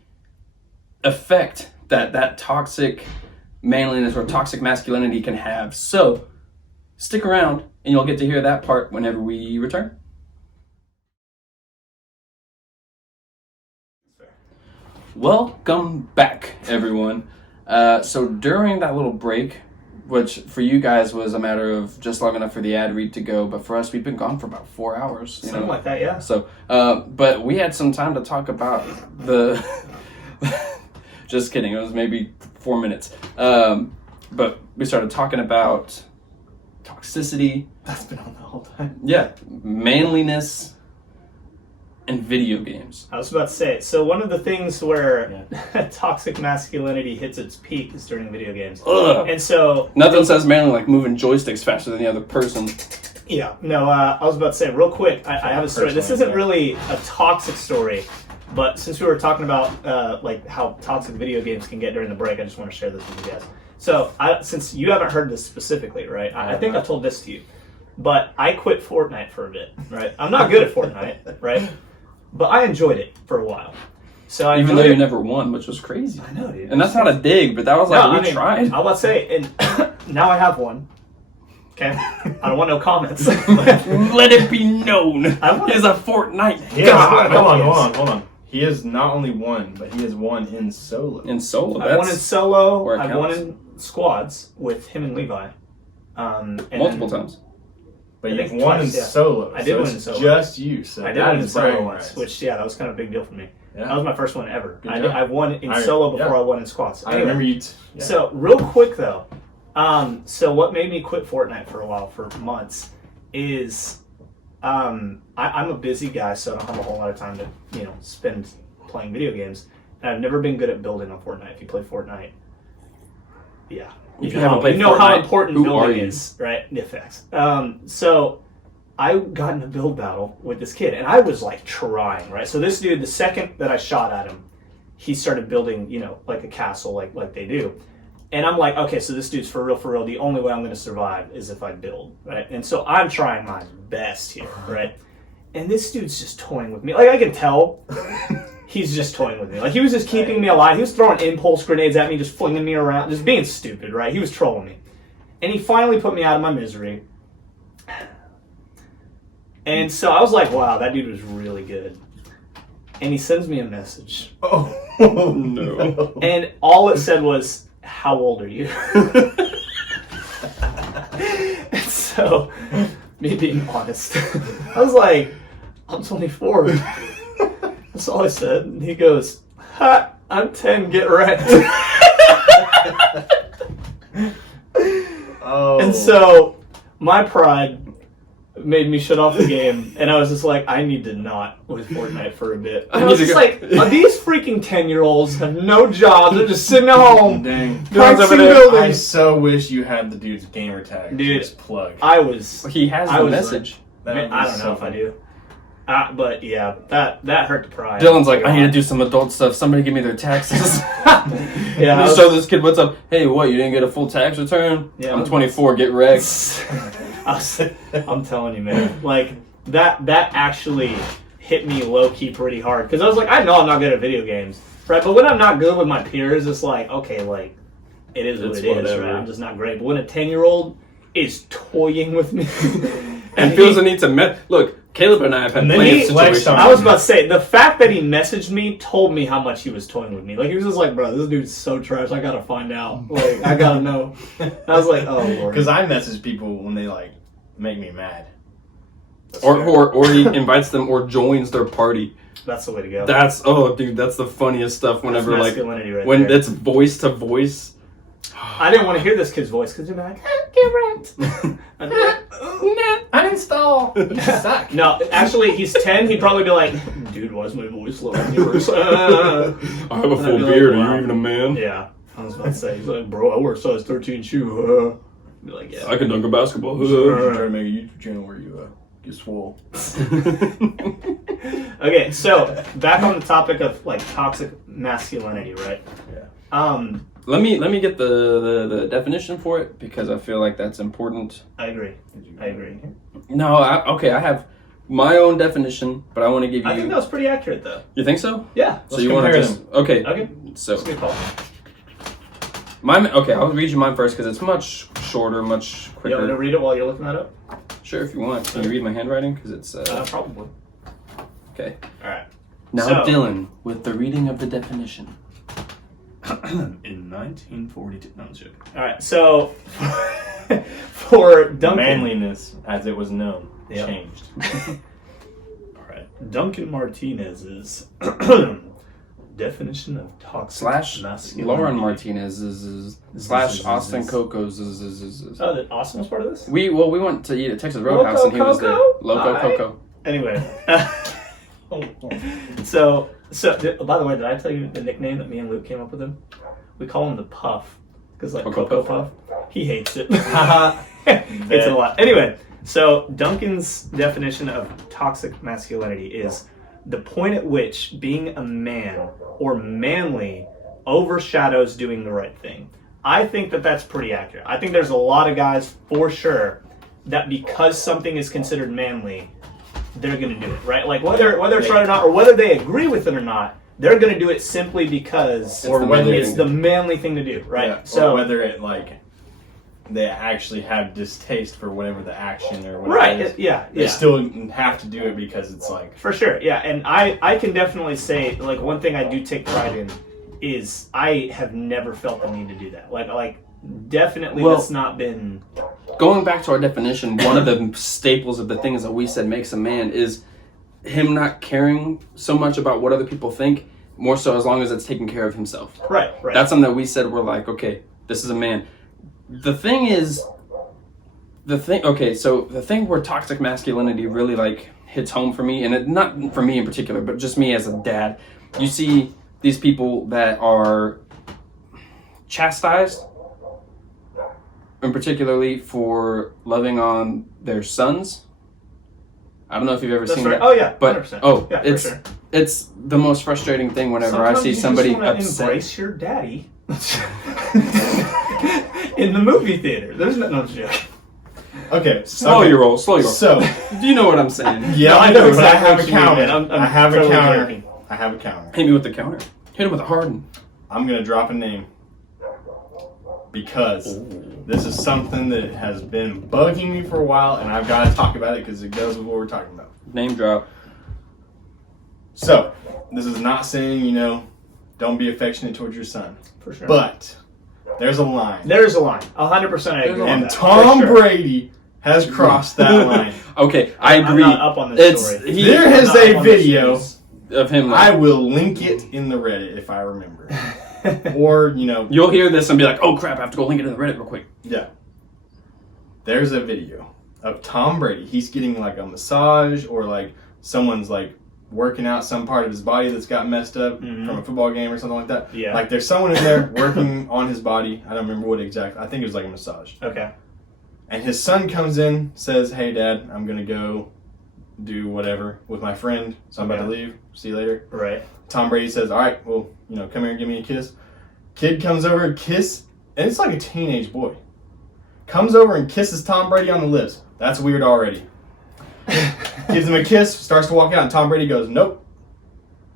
effect that toxic manliness or toxic masculinity can have. So stick around and you'll get to hear that part whenever we return. Welcome back, everyone. So during that little break, which for you guys was a matter of just long enough for the ad read to go, but for us, we've been gone for about 4 hours. Something like that, yeah. So, but we had some time to talk about the Just kidding. It was maybe 4 minutes. But we started talking about toxicity. That's been on the whole time. Yeah. Manliness and video games. I was about to say, so one of the things where toxic masculinity hits its peak is during video games. Ugh. And so... Nothing says manly like moving joysticks faster than the other person. Yeah, no, I was about to say, real quick, I have a story. This isn't really a toxic story, but since we were talking about like how toxic video games can get during the break, I just want to share this with you guys. So, since you haven't heard this specifically, right, I think I told this to you, but I quit Fortnite for a bit, right? I'm not good at Fortnite, right? But I enjoyed it for a while. So Even though you never won, which was crazy. I know, dude. And that's not a dig, but that was like, we tried. I was about to say, and now I have one. Okay? I don't want no comments. Let it be known. He's a Fortnite god. Hold on. He has not only won, but he has won in solo. In solo. I won in solo. where it I won counts. in squads with him and Levi. And Multiple times. But I you've think won in twice, yeah. solo. I did win in it's solo. just you. So I did that win in is bragging solo once, rights. which, that was kind of a big deal for me. Yeah. That was my first one ever. Good I job. won in solo before yeah. I won in squads. I Anyway, remember you. So, real quick though, so what made me quit Fortnite for a while, for months, is I'm a busy guy, so I don't have a whole lot of time to spend playing video games, and I've never been good at building on Fortnite. If you play Fortnite, yeah, If you haven't played you know how Fortnite, important who are building you? is, right? Yeah, facts. So I got in a build battle with this kid, and I was like trying, right? So this dude, the second that I shot at him, he started building, like a castle, like they do. And I'm like, okay, so this dude's for real. The only way I'm going to survive is if I build, right? And so I'm trying my best here, right? And this dude's just toying with me. Like, I can tell he's just toying with me. Like, he was just keeping me alive. He was throwing impulse grenades at me, just flinging me around, just being stupid, right? He was trolling me. And he finally put me out of my misery. And so I was like, wow, that dude was really good. And he sends me a message. Oh, no. And all it said was, how old are you? And so, me being honest, I was like, I'm 24. That's all I said. And he goes, ha, I'm 10, get wrecked. Oh. And so, my pride made me shut off the game, and I was just like, I need to not with Fortnite for a bit. And I was just like, these freaking 10-year-olds have no jobs, they're just sitting at home. Dang. Practicing I building. so wish you had the dude's gamer tag. Dude, Just plug. He has the message. That would be I don't know so if I funny. do. But yeah, that hurt the pride. Dylan's like, I need to do some adult stuff. Somebody give me their taxes. Yeah, Let me show this kid what's up. Hey, what? You didn't get a full tax return? Yeah, I'm 24. Get wrecked. I'm telling you, man. Like, that actually hit me low-key pretty hard. Because I was like, I know I'm not good at video games. Right? But when I'm not good with my peers, it's like, okay, like, it is what It's it is, whatever. right? I'm just not great. But when a 10-year-old is toying with me... And feels the need to look. Caleb and I have had And then plenty he of flexed situations. on I was about to say, the fact that he messaged me told me how much he was toying with me. Like, he was just like, bro, this dude's so trash, I gotta find out. Like, I gotta know. I was like, oh, Lord. Because I message people when they like make me mad. Or he invites them or joins their party. That's the way to go. That's dude, that's the funniest stuff. Whenever That's like masculinity right when there. it's voice to voice. I didn't want to hear this kid's voice because they'd be like, get wrecked. I'd be like, Uninstall. You suck. no, actually, he's 10. He'd probably be like, dude, why is my voice low on yours? I have a And I'd full be like, beard. Are wow. you even a man? Yeah, I was about to say, he's like, bro, I wear a size 13 shoe. I'd be like, yeah. I can dunk a basketball. Try to make a YouTube channel where you get swole. Okay, so back on the topic of like toxic masculinity, right? Yeah. Let me get the definition for it because I feel like that's important. I agree. I agree. No, I have my own definition, but I want to give you. I think that was pretty accurate, though. You think so? Yeah. So Let's you want to compare just okay? Okay. So That's a good call. mine. Okay, I'll read you mine first because it's much shorter, much You quicker. want me to read it while you're looking that up? Sure, if you want. Can you read my handwriting? Because it's Probably. okay. All right. Now, So- Dylan, with the reading of the definition. In 1942. No, I'm joking. All right. So for Duncan, Manliness, as it was known, Yep. changed. All right. Duncan Martinez's Definition of toxic Slash masculinity. Lauren Martinez is slash Austin Cocos is. Oh, that Austin was part of this? We went to eat at Texas Roadhouse and he was there. Loco Coco. Anyway. So, by the way, did I tell you the nickname that me and Luke came up with him? We call him the Puff. Because, like, Cocoa Puff. He hates it. It's a lot. Anyway, so Duncan's definition of toxic masculinity is the point at which being a man or manly overshadows doing the right thing. I think that that's pretty accurate. I think there's a lot of guys, for sure, that because something is considered manly, they're going to do it, right? Like, whether it's right or not, or whether they agree with it or not, they're going to do it simply because it's the manly thing to do, right? Yeah, so or whether it, like, they actually have distaste for whatever the action or whatever right, it is. yeah. They still have to do it because it's like... For sure, yeah. And I can definitely say, like, one thing I do take pride in is I have never felt the need to do that. Like definitely that's not been... Going back to our definition, one of the staples of the things that we said makes a man is him not caring so much about what other people think, more so as long as it's taking care of himself. Right. That's something that we said we're like, okay, this is a man. The thing where toxic masculinity really like hits home for me, and it, not for me in particular, but just me as a dad, you see these people that are chastised, and particularly for loving on their sons. I don't know if you've ever seen right. that. Oh yeah, but 100%. Yeah, it's the most frustrating thing whenever Sometimes I see you somebody just wanna upset. Embrace your daddy in the movie theater. There's no joke. Okay, Slow your roll. So, Do you know what I'm saying? yeah, No, I know, but I exactly have a what you mean, counter. man. I'm I have totally a counter. joking. I have a counter. Hit me with the counter. Hit him with a hard one. I'm going to drop a name because this is something that has been bugging me for a while, and I've got to talk about it because it goes with what we're talking about. Name drop. So, this is not saying, don't be affectionate towards your son. For sure. But there's a line. There's a line. 100% I agree. And with that. Tom For sure. Brady has crossed that line. Okay, I agree. I'm not up on this story. There is I'm not a up on this video news. Of him. I will link it in the Reddit if I remember. Or, You'll hear this and be like, oh crap, I have to go link it in the Reddit real quick. yeah. There's a video of Tom Brady. He's getting like a massage or like someone's like working out some part of his body that's got messed up from a football game or something like that. Yeah. Like there's someone in there working on his body. I don't remember what exactly. I think it was like a massage. Okay. And his son comes in, says, hey dad, I'm going to go do whatever with my friend. So I'm about to leave. See you later. Right. Tom Brady says, all right, well, come here and give me a kiss. Kid comes over, kiss, and it's like a teenage boy. Comes over and kisses Tom Brady on the lips. That's weird already. Gives him a kiss, starts to walk out, and Tom Brady goes, nope.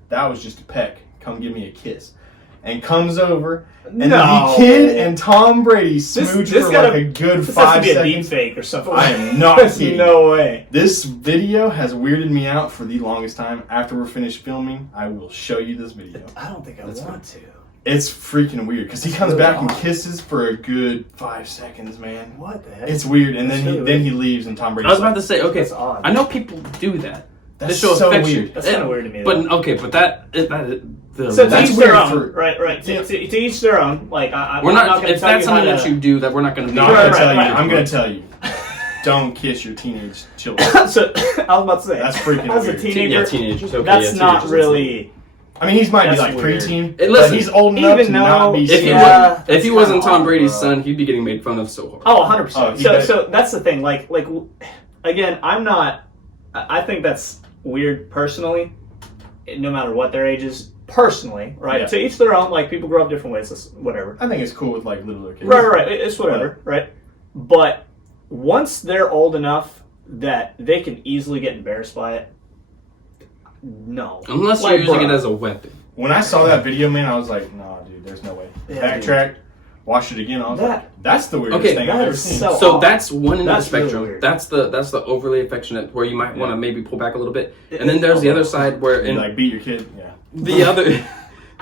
That was just a peck. Come give me a kiss. And comes over, and the kid and Tom Brady smooch for like a good 5 This has to be a deep seconds. fake or something. I am not kidding. No way. This video has weirded me out for the longest time. After we're finished filming, I will show you this video. I don't think I want to. It's freaking weird because he comes back and kisses for a good 5 seconds, man. What the heck? It's weird, and That's then really he leaves, and Tom Brady. I was about to say, okay, That's odd. I know people do that. That's They show so affection. weird. That's kind of weird to me. But though. okay, but the So to That's each their weird own, for- right. To each their own. Like we're I'm not. not gonna If tell that's you how something to... that you do, that we're not going to be. No, I'm gonna Right, tell you. right. I'm gonna tell you. Don't kiss your teenage children. So I was about to say That's freaking as a weird. teenager, Yeah, teenagers. Okay, that's yeah, not teenagers, really. I mean, he might be That's like weird. preteen, Hey, but listen, he's old enough even to not be. though- If he Yeah, was, if he that's wasn't kinda Tom Brady's odd, son, he'd be getting made fun of so hard. Oh, 100%. Oh, So that's the thing. Like again, I'm not. I think that's weird personally. No matter what their age is, personally, right? Yeah. To each their own. Like people grow up different ways. That's whatever. I think it's cool with like littler kids. Right. It's whatever, right? But once they're old enough that they can easily get embarrassed by it, no. Unless Like, you're using bro. it as a weapon. When I saw that video, man, I was like, no, dude, there's no way. Yeah, Backtrack, watched it again. I was like, that's the weirdest Okay, thing I've that ever is seen. so- So that's one end of the That's really spectrum. weird. That's the overly affectionate where you might want to maybe pull back a little bit, and then there's the other side where You in like beat your kid, yeah.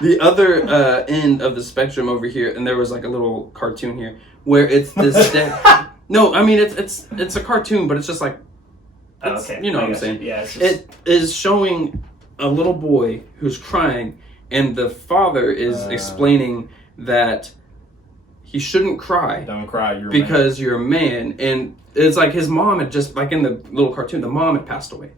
the other end of the spectrum over here, and there was like a little cartoon here where it's this. No, I mean it's a cartoon, but it's just like Okay. you know I what I'm got saying. Yeah. It's just, It is showing a little boy who's crying, and the father is explaining that he shouldn't cry. Don't cry, you're because you're a man. And it's like his mom had just, like in the little cartoon, the mom had passed away.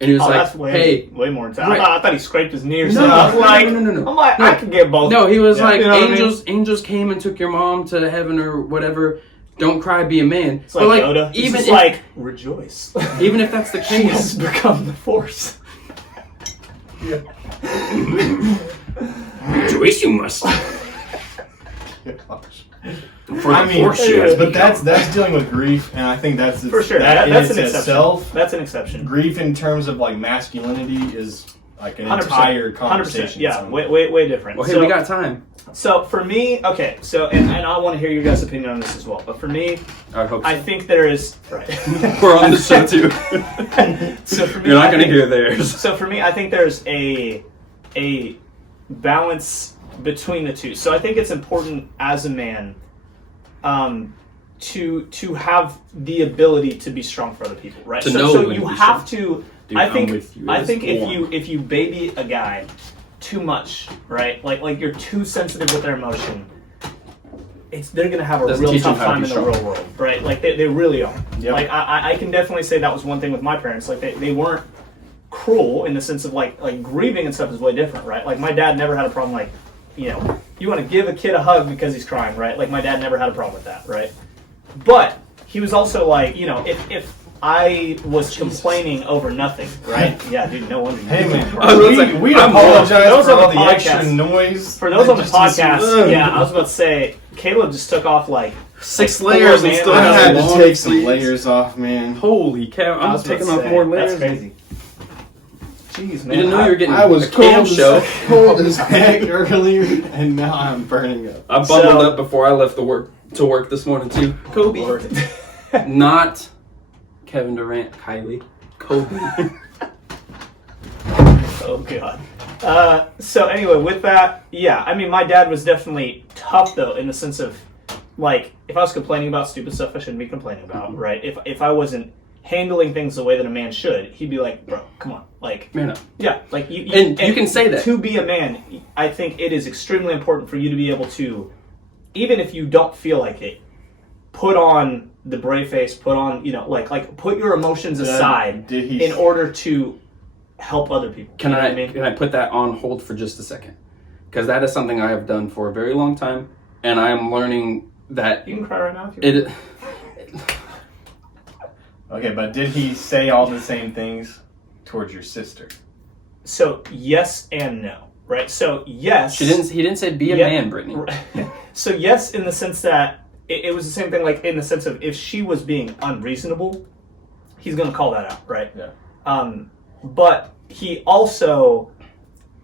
And he was like, that's way more intense. Right. I thought he scraped his knee or No, something. I was like, no. I'm like, No. I could get both. No, he was like, you know what I mean? angels came and took your mom to heaven or whatever. Don't cry, be a man. It's like, but Yoda. Even It's if, like, rejoice. even if that's the She has case, become the Force. rejoice you must. For I the mean, Force she has but become. that's dealing with grief, and I think that's For sure. That That's in an exception. itself. That's an exception. Grief in terms of like masculinity is like an 100%. entire 100%. conversation. Yeah, So- way different. Well, hey, we got time. So for me, okay, so and I want to hear your guys' opinion on this as well. But for me, I hope so. I think there is right. We're on the show too. So for me, You're not I going to think- hear theirs. So for me, I think there's a balance between the two. So I think it's important as a man to have the ability to be strong for other people, right? To so know so when you to be have strong. to. Dude, I I'm think with you. I It's think warm. if you baby a guy too much, right? Like you're too sensitive with their emotion. They're gonna have a Doesn't real teach them tough how to time be in the strong. real world, right? Like they really are. Yep. Like I can definitely say that was one thing with my parents. Like they weren't cruel in the sense of like grieving and stuff is way different, right? Like my dad never had a problem like, you know, you want to give a kid a hug because he's crying, right? Like my dad never had a problem with that, right? But he was also like, you know, if I was complaining over nothing, right? Yeah, dude, no wonder. Hey man, I was like, we I'm apologize those for on all the the extra podcast. noise. For those on the Just- podcast, yeah, I was about to say, Caleb just took off like 6 like, layers 4 and man- still I has had to long take some sleeves. layers off, man. Holy cow! I I'm was about taking to off say, more layers. That's crazy. Jeez, man. You didn't know you were getting I was a cam show. cold as heck earlier, and now I'm burning up. I bundled So- up before I left to work this morning too. Kobe, Lord. not Kevin Durant. Kylie, Kobe. Oh god. So anyway, with that, yeah, I mean, my dad was definitely tough though, in the sense of, like, if I was complaining about stupid stuff I shouldn't be complaining about, right? If I wasn't handling things the way that a man should, he'd be like, bro, come on, like, Man up. yeah, like you And you can say that. to be a man. I think it is extremely important for you to be able to, even if you don't feel like it, put on the brave face, put on, you know, like put your emotions aside did he- in order to help other people. Can You know I what mean? can I put that on hold for just a second? Because that is something I have done for a very long time, and I am learning that You can cry right now if you want. it. Okay, but did he say all the same things towards your sister? So yes and no, right? So yes. He didn't say be a Yeah. man, Brittany. So yes, in the sense that it was the same thing, like in the sense of if she was being unreasonable, he's gonna call that out, right? Yeah. But he also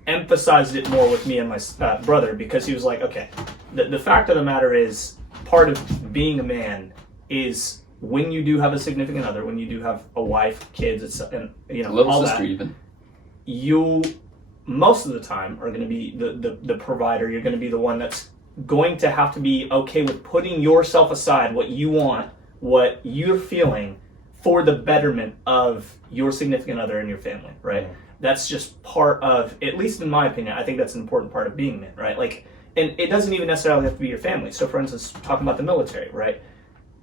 emphasized it more with me and my brother, because he was like, okay, the fact of the matter is, part of being a man is when you do have a significant other, when you do have a wife, kids, and you know, Little all sister that, even. you most of the time are going to be the provider. You're going to be the one that's going to have to be okay with putting yourself aside, what you want, what you're feeling, for the betterment of your significant other and your family, right? That's just part of, at least in my opinion, I think that's an important part of being a man, right? Like, and it doesn't even necessarily have to be your family. So for instance, talking about the military, right?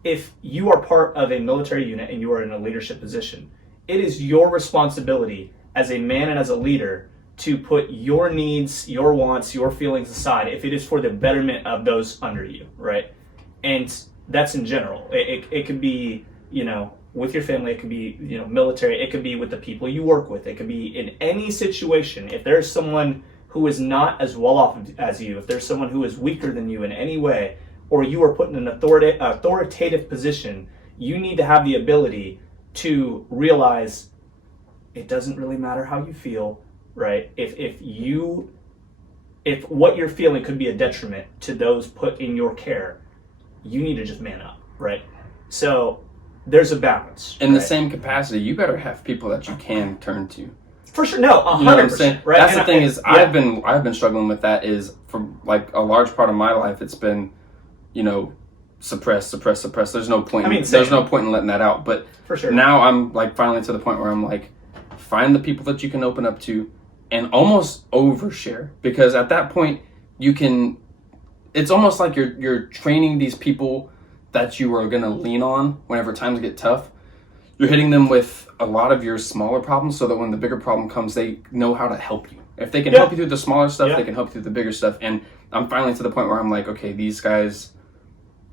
If you are part of a military unit and you are in a leadership position, it is your responsibility as a man and as a leader to put your needs, your wants, your feelings aside if it is for the betterment of those under you, right? And that's in general. It could be, you know, with your family, it could be, you know, military, it could be with the people you work with, it could be in any situation. If there's someone who is not as well off as you, if there's someone who is weaker than you in any way, or you are put in an authoritative position, you need to have the ability to realize it doesn't really matter how you feel, right? If what you're feeling could be a detriment to those put in your care, you need to just man up, right? So there's a balance. In the right? same capacity, you better have people that you can turn to. For sure, no, 100%. You know what I'm saying? Right? That's And the thing is, yeah. I've been struggling with that. Is for like a large part of my life, it's been, you know, suppress. There's no point. I mean, there's same. no point in letting that out. But For sure. now I'm like finally to the point where I'm like, find the people that you can open up to, and almost overshare, because at that point you can, it's almost like you're training these people that you are going to lean on whenever times get tough. You're hitting them with a lot of your smaller problems so that when the bigger problem comes, they know how to help you. If they can help you through the smaller stuff, they can help you through the bigger stuff. And I'm finally to the point where I'm like, okay, these guys,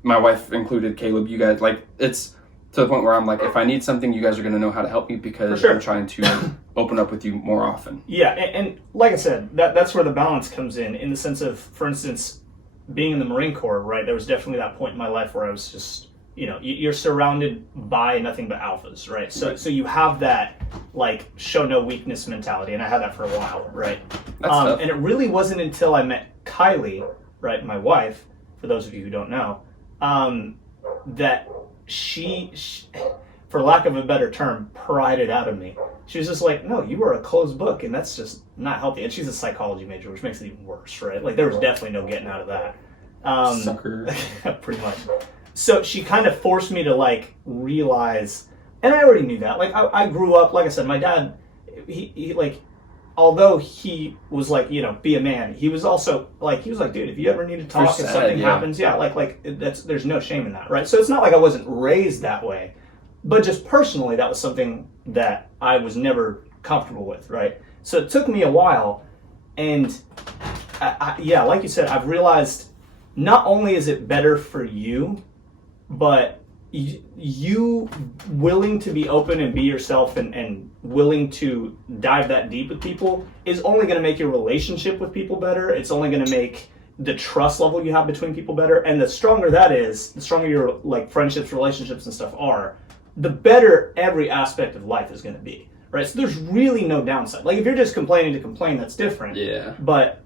my wife included, Caleb, you guys, like, it's to the point where I'm like, if I need something, you guys are going to know how to help me, because I'm trying to open up with you more often. Yeah, and like I said, that's where the balance comes in the sense of, for instance, being in the Marine Corps, right? There was definitely that point in my life where I was just, you're surrounded by nothing but alphas, right? So you have that, like, show no weakness mentality, and I had that for a while, right? And it really wasn't until I met Kylie, right, my wife, for those of you who don't know, that she, for lack of a better term, pried it out of me. She was just like, no, you are a closed book, and that's just not healthy. And she's a psychology major, which makes it even worse, right? Like, there was definitely no getting out of that. Sucker. Pretty much. So she kind of forced me to, like, realize, and I already knew that. Like, I grew up, like I said, my dad, he like, although he was like, be a man, he was also like, dude, if you ever need to talk and something happens, there's no shame in that, right? So it's not like I wasn't raised that way, but just personally, that was something that I was never comfortable with, right? So it took me a while, and like you said, I've realized not only is it better for you, but you willing to be open and be yourself and willing to dive that deep with people is only going to make your relationship with people better. It's only going to make the trust level you have between people better. And the stronger that is, the stronger your, like, friendships, relationships, and stuff are, the better every aspect of life is going to be, right? So there's really no downside. Like, if you're just complaining to complain, that's different. Yeah. But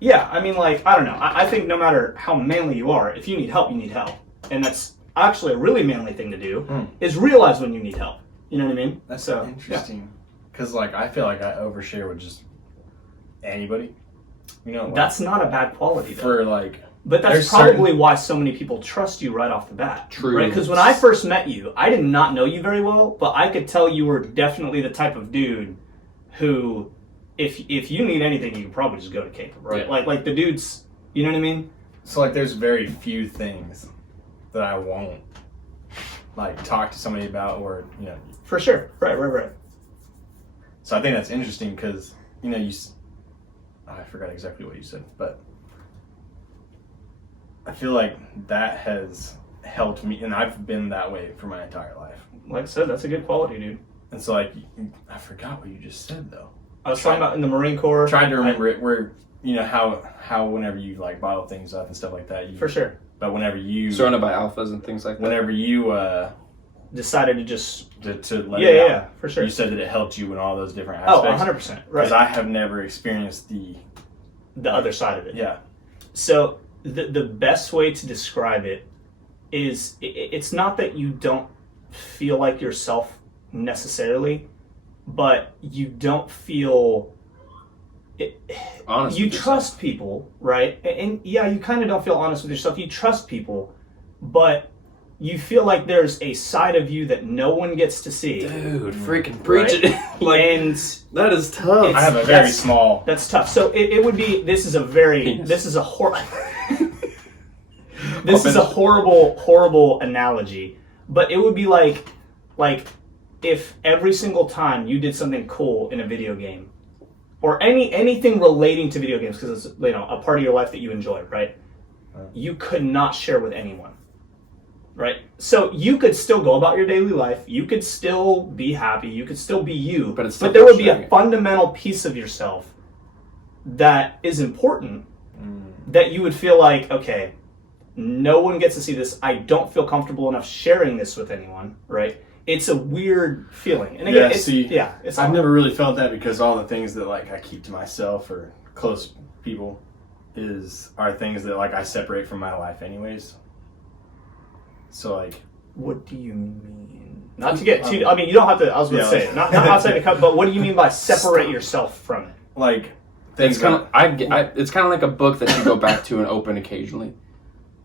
yeah, I mean, like, I don't know. I think no matter how manly you are, if you need help, you need help. And that's actually a really manly thing to do, is realize when you need help. You know what I mean? That's so interesting. Because, like, I feel like I overshare with just anybody. Like, that's not a bad quality, though. For, like... But that's probably why so many people trust you right off the bat. True. Right? Because when I first met you, I did not know you very well, but I could tell you were definitely the type of dude who, if you need anything, you can probably just go to Caleb, right? Yeah. Like the dudes, you know what I mean? So, like, there's very few things that I won't, like, talk to somebody about, or, For sure. Right. So I think that's interesting because, I forgot exactly what you said, but I feel like that has helped me, and I've been that way for my entire life. Like I said, that's a good quality, dude. And so, like, I forgot what you just said, though. I was talking about in the Marine Corps. Trying to remember it, where, how whenever you, like, bottle things up and stuff like that. For sure. But whenever you... Surrounded by alphas and things like that. Whenever you... decided to just... To let it out. Yeah, for sure. You said that it helped you in all those different aspects. 100%. Right. Because I have never experienced the other side of it. Yeah. So the best way to describe it is it's not that you don't feel like yourself necessarily, but you don't feel... honest. You trust people, right? And yeah, you kind of don't feel honest with yourself. You trust people, but you feel like there's a side of you that no one gets to see. Dude, freaking preach it. And that is tough. I have a very small... That's tough. So it would be, this is a horrible analogy, but it would be like if every single time you did something cool in a video game, or anything relating to video games, because it's a part of your life that you enjoy, right? You could not share with anyone, right? So you could still go about your daily life, you could still be happy, you could still be you, but there would be a fundamental piece of yourself that is important that you would feel like, okay, no one gets to see this, I don't feel comfortable enough sharing this with anyone, right? It's a weird feeling. And again, I've never really felt that, because all the things that, like, I keep to myself or close people are things that, like, I separate from my life anyways. So, like... What do you mean? Not to get too... I mean, you don't have to... I was going to say, not outside the cup, but what do you mean by separate yourself from it? Like... It's kind of it's kind of like a book that you go back to and open occasionally.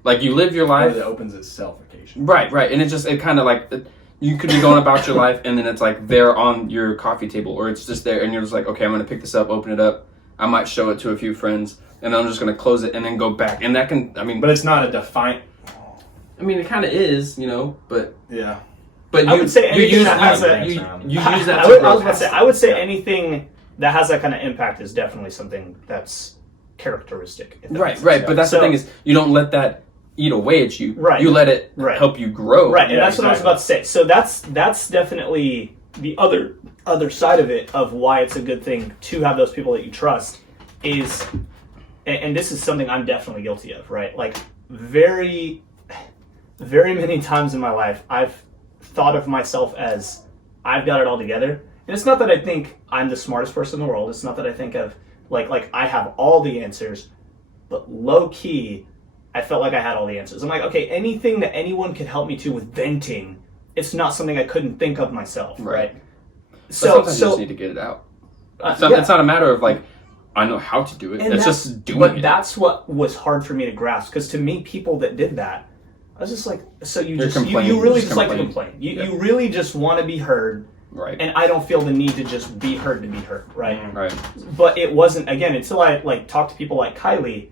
Like, you live your life... That opens itself occasionally. Right. And it kind of like... you could be going about your life, and then it's like there on your coffee table, or it's just there, and you're just like, okay, I'm going to pick this up, open it up. I might show it to a few friends, and then I'm just going to close it and then go back. And that can, I mean... But it's not a defined... I mean, it kind of is, you know, but... Yeah. But I would say anything that has you use that I would say anything that has that kind of impact is definitely something that's characteristic. if that makes Right, sense. but that's the thing is, you don't let that eat away at you. Right. You let it Right. help you grow. Right, and Yeah, that's what I was about to say. So that's definitely the other side of it, of why it's a good thing to have those people that you trust is, and this is something I'm definitely guilty of, right? Like very, very many times in my life, I've thought of myself as I've got it all together. And it's not that I think I'm the smartest person in the world. It's not that I think of like I have all the answers, but low key, I felt like I had all the answers. I'm like, okay, anything that anyone could help me to with venting, it's not something I couldn't think of myself, right? So sometimes you just need to get it out. It's not a matter of like, I know how to do it. And it's just doing but it. That's what was hard for me to grasp, because to me, people that did that, I was just like, so you really just like to complain. You really just want to be heard. Right. And I don't feel the need to just be heard to be heard, right? Right. But it wasn't, again, until I like talked to people like Kylie,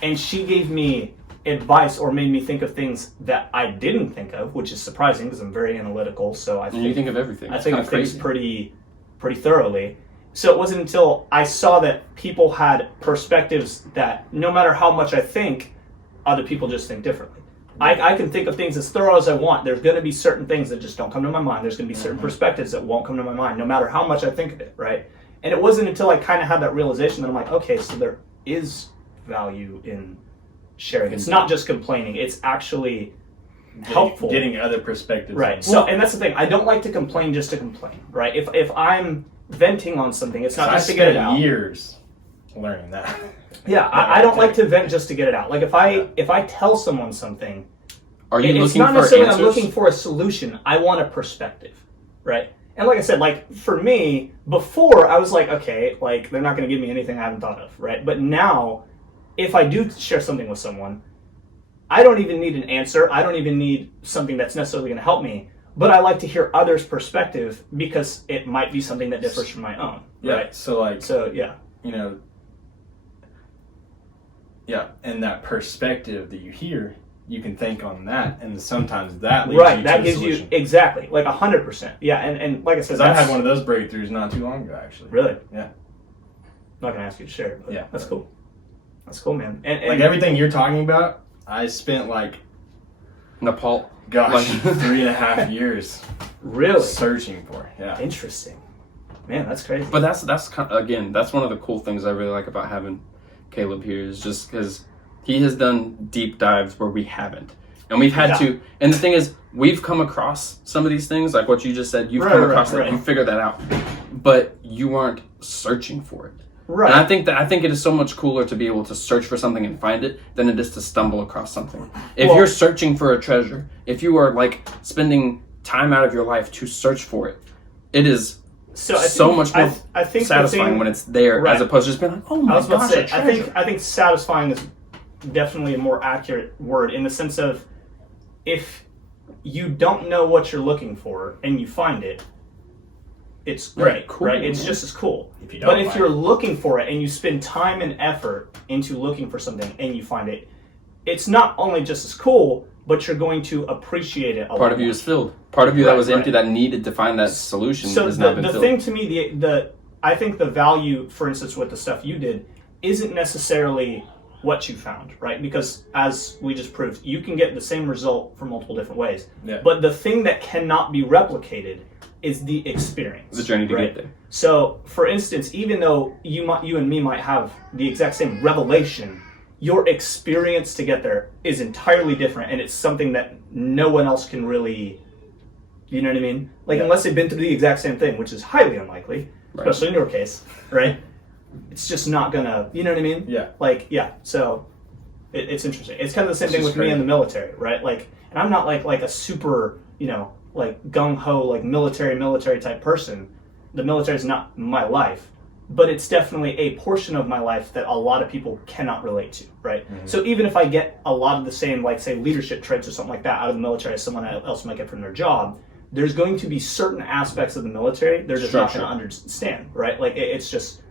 and she gave me advice or made me think of things that I didn't think of, which is surprising because I'm very analytical. So I you think of everything. I think of things pretty thoroughly. So it wasn't until I saw that people had perspectives that no matter how much I think, other people just think differently. I can think of things as thorough as I want. There's going to be certain things that just don't come to my mind. There's going to be certain perspectives that won't come to my mind, no matter how much I think of it, right? And it wasn't until I kind of had that realization that I'm like, okay, so there is value in sharing. It's not just complaining. It's actually helpful. Getting other perspectives. Right. So, and that's the thing. I don't like to complain just to complain, right? If I'm venting on something, it's not just to get it out. Years learning that. Yeah, I don't like to vent just to get it out. Like if I tell someone something, Are you it's looking not for necessarily answers? I'm looking for a solution. I want a perspective, right? And like I said, like for me, before I was like, okay, like they're not going to give me anything I haven't thought of, right? But now, if I do share something with someone, I don't even need an answer. I don't even need something that's necessarily going to help me. But I like to hear others' perspective because it might be something that differs from my own, right? So yeah. You know, yeah, and that perspective that you hear, you can think on that, and sometimes that leads you to that a gives solution. you exactly like 100%. Yeah, and like I said, I had one of those breakthroughs not too long ago, actually. Really? Yeah. I'm not gonna ask you to share it, but Yeah. that's cool. That's cool, man. And Like everything you're talking about, I spent like, Nepal. gosh, Like- 3.5 years really searching for. Yeah. interesting, man. That's crazy. But that's kind of, again, that's one of the cool things I really like about having Caleb here is just because he has done deep dives where we haven't, and we've had to. And the thing is, we've come across some of these things, like what you just said. You've come across that, you figured that out, but you aren't searching for it. Right. And I think it is so much cooler to be able to search for something and find it than it is to stumble across something. If you're searching for a treasure, if you are like spending time out of your life to search for it, it is so much more I think satisfying when it's there as opposed to just being like, oh my gosh, a treasure. I think satisfying is definitely a more accurate word in the sense of if you don't know what you're looking for and you find it, it's great, cool, right? It's man. just as cool. If you don't But if find you're it. looking for it and you spend time and effort into looking for something and you find it, it's not only just as cool, but you're going to appreciate it a lot Part of you more. is filled. Part of you that was empty right. that needed to find that solution So has now been the filled. thing to me, I think the value, for instance, with the stuff you did, isn't necessarily what you found, right? Because as we just proved, you can get the same result from multiple different ways. Yeah. But the thing that cannot be replicated is the experience. The journey to right? get there. So, for instance, even though you and me might have the exact same revelation, your experience to get there is entirely different, and it's something that no one else can really, you know what I mean? Like, unless they've been through the exact same thing, which is highly unlikely, Right. especially in your case, right? It's just not gonna, you know what I mean? Yeah. Like, yeah, so it's interesting. It's kind of the same thing just with me crazy. in the military, right? Like, and I'm not like a super, you know, like gung-ho, like military type person. The military is not my life, but it's definitely a portion of my life that a lot of people cannot relate to, right? Mm-hmm. So even if I get a lot of the same, like say leadership traits or something like that out of the military as someone else might get from their job, there's going to be certain aspects of the military they're just not Structure. going to understand, right? Like it's just,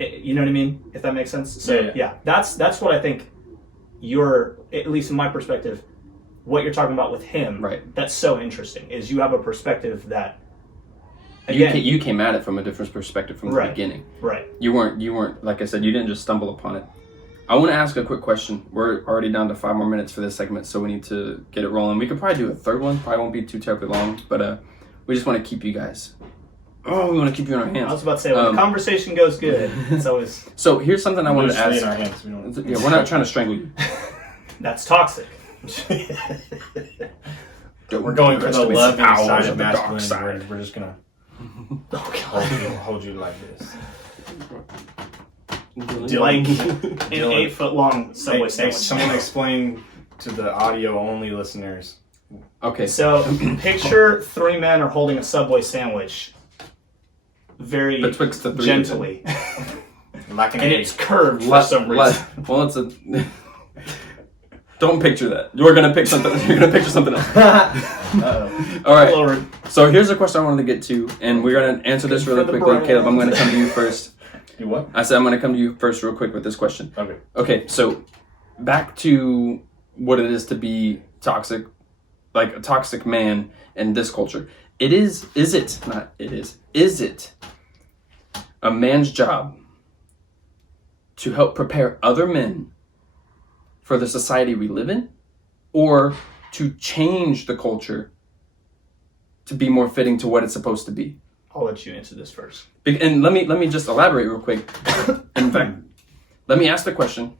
you know what I mean? If that makes sense. So Yeah. that's what I think. You're, at least in my perspective, what you're talking about with him. Right. That's so interesting. Is you have a perspective that. Again, You came at it from a different perspective from the Right. beginning. right. You weren't like I said, you didn't just stumble upon it. I want to ask a quick question. We're already down to 5 more minutes for this segment, so we need to get it rolling. We could probably do a third one. Probably won't be too terribly long, but we just want to keep you guys. Oh, we want to keep you in our hands. I was about to say, when the conversation goes good, it's always So here's something I wanted to Stay ask. in our hands. We don't. Yeah, we're not trying to strangle you. that's toxic. We're going for the loving side of dark masculinity. side. We're just gonna Oh, hold you like this. like an 8-foot-long Subway sandwich. Someone explain to the audio only listeners. Okay, So picture 3 men are holding a Subway sandwich very betwixt the three gently, Like an and egg. it's curved for some reason. well, it's a. Don't picture that. You're gonna pick something. You're gonna picture something else. All right. Lord. So here's a question I wanted to get to, and we're gonna answer this really for the quickly. brand. Caleb, I'm gonna come to you first. Do what? I said I'm gonna come to you first, real quick, with this question. Okay. Okay, so back to what it is to be toxic, like a toxic man in this culture. Is it a man's job to help prepare other men for the society we live in, or to change the culture to be more fitting to what it's supposed to be? I'll let you answer this first. And let me just elaborate real quick. In fact, let me ask the question,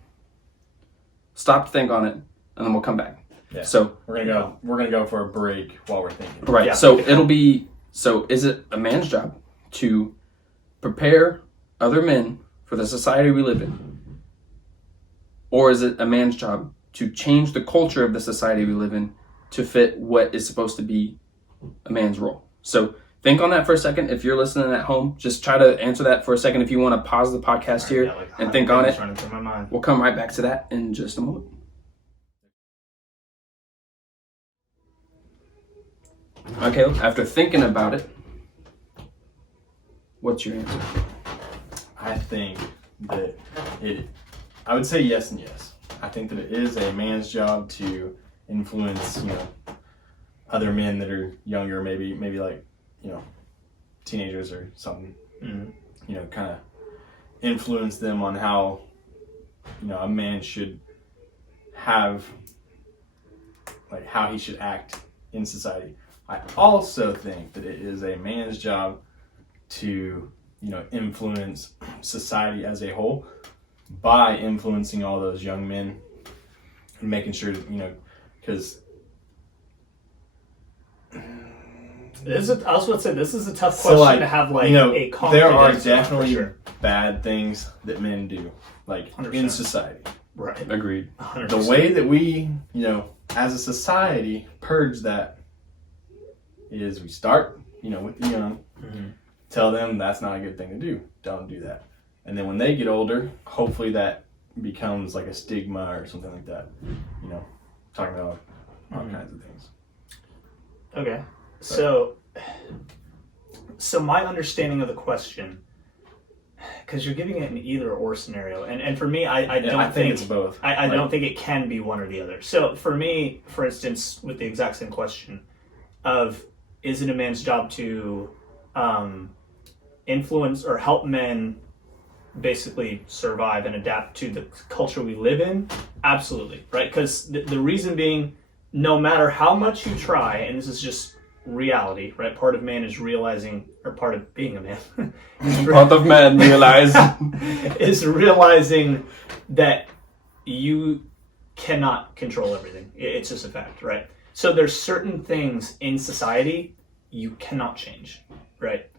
stop to think on it, and then we'll come back. Yeah. So We're gonna go for a break while we're thinking. right, Yeah. so is it a man's job to prepare other men for the society we live in? Or is it a man's job to change the culture of the society we live in to fit what is supposed to be a man's role? So think on that for a second. If you're listening at home, just try to answer that for a second. If you want to pause the podcast here Yeah, like and think on it, running through my mind. we'll come right back to that in just a moment. Okay, after thinking about it, what's your answer? I think that I would say yes and yes. I think that it is a man's job to influence, other men that are younger, maybe like, teenagers or something. Mm-hmm. Kind of influence them on how, a man should have, like how he should act in society. I also think that it is a man's job to, influence society as a whole by influencing all those young men and making sure that, because I was about to say, this is a tough question to have a concrete there are answer on, for definitely sure. bad things that men do, like in 100%. society. Right. Agreed. 100%. The way that we, as a society, purge that is we start, with the young, tell them that's not a good thing to do. Don't do that. And then when they get older, hopefully that becomes like a stigma or something like that. Talking about all kinds of things. Okay. So my understanding of the question, because you're giving it an either or scenario, and for me, I think it's both. I don't think it can be one or the other. So for me, for instance, with the exact same question of, is it a man's job to influence or help men basically survive and adapt to the culture we live in? Absolutely, right? Because the reason being, no matter how much you try, and this is just reality, right? Part of man is realizing, or part of being a man, Part of man realize. is realizing that you cannot control everything. It's just a fact, right? So there's certain things in society you cannot change, right?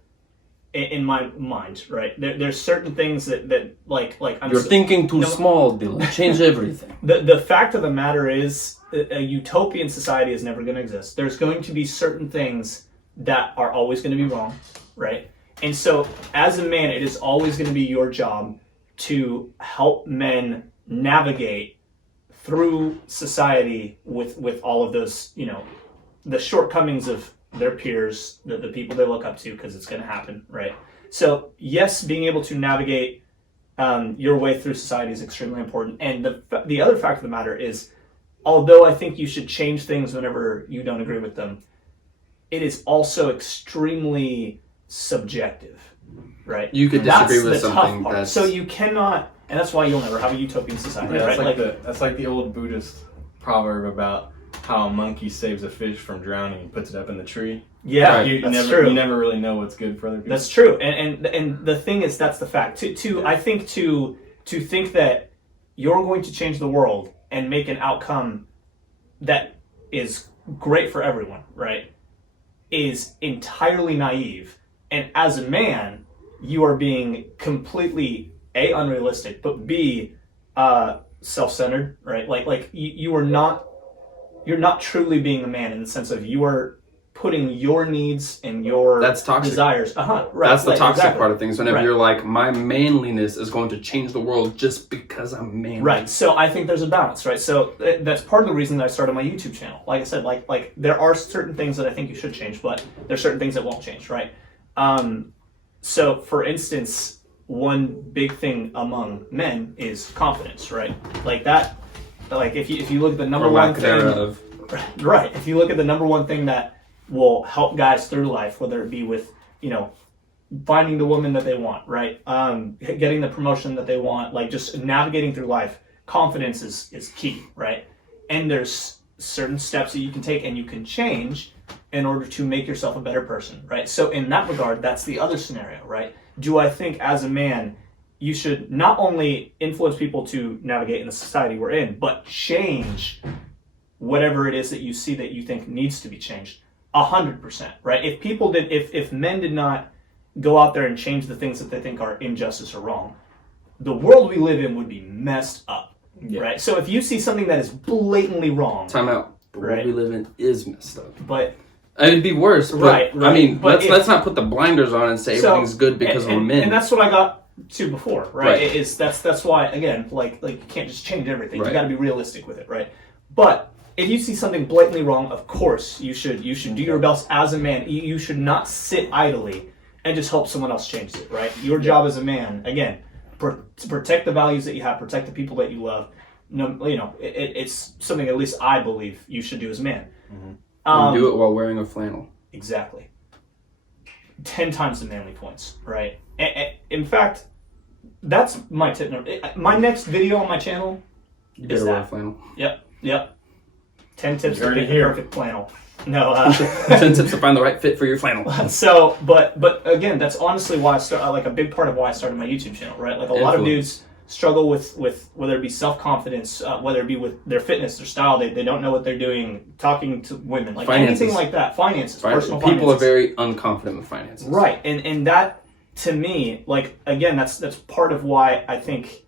In my mind, right? There's certain things that like I'm You're thinking too small, Dylan. Change everything. The fact of the matter is, a utopian society is never going to exist. There's going to be certain things that are always going to be wrong, right? And so, as a man, it is always going to be your job to help men navigate through society with all of those, the shortcomings of their peers, the people they look up to, because it's going to happen, right? So yes, being able to navigate your way through society is extremely important. And the other fact of the matter is, although I think you should change things whenever you don't agree with them, it is also extremely subjective, right? You could disagree with the something tough part. that's... So you cannot, and that's why you'll never have a utopian society, Yeah, right? that's like the old Buddhist proverb about how a monkey saves a fish from drowning and puts it up in the tree. Yeah, That's true. You never really know what's good for other people. That's true, and the thing is, that's the fact. I think to think that you're going to change the world and make an outcome that is great for everyone, right, is entirely naive. And as a man, you are being completely A, unrealistic, but B, self-centered, right? Like you're not truly being a man in the sense of you are putting your needs and your That's toxic. desires. Right. That's the toxic exactly. part of things. Whenever Right. you're like, my manliness is going to change the world just because I'm manly. Right. So I think there's a balance, right? So that's part of the reason that I started my YouTube channel. Like I said, like there are certain things that I think you should change, but there's certain things that won't change, right? So for instance, one big thing among men is confidence, right? Like that, like if you look at the number Or one lack thing, thereof. right? If you look at the number one thing that will help guys through life, whether it be with, finding the woman that they want, right? Getting the promotion that they want, like just navigating through life, confidence is key, right? And there's certain steps that you can take and you can change in order to make yourself a better person, right? So in that regard, that's the other scenario, right? Do I think as a man, you should not only influence people to navigate in the society we're in, but change whatever it is that you see that you think needs to be changed? 100%, right? If men did not go out there and change the things that they think are injustice or wrong, the world we live in would be messed up, right? So if you see something that is blatantly wrong, Time out. The world Right. we live in is messed up. but It'd be worse, but Right. I mean, But let's not put the blinders on and say everything's good because we're men. and that's what I got to before, right? Right. That's why, again, like you can't just change everything. Right. You got to be realistic with it, right? But if you see something blatantly wrong, of course you should do your best as a man. You should not sit idly and just hope someone else changes it, right? Your job as a man, again, to protect the values that you have, protect the people that you love. It's something at least I believe you should do as a man. And do it while wearing a flannel. Exactly. 10 times the manly points, right? In fact, that's my tip. My next video on my channel You is better wear a that. flannel. Yep. 10 tips You to heard it pick the here. perfect flannel. No, 10 tips to find the right fit for your flannel. so, but again, that's honestly why I started, like a big part of why I started my YouTube channel, right? Like a lot of Influence. dudes struggle with whether it be self-confidence, whether it be with their fitness, their style, they don't know what they're doing, talking to women, like Finances. anything like that, finances, personal People are finances. very unconfident with finances. Right, and that to me, like again, that's part of why I think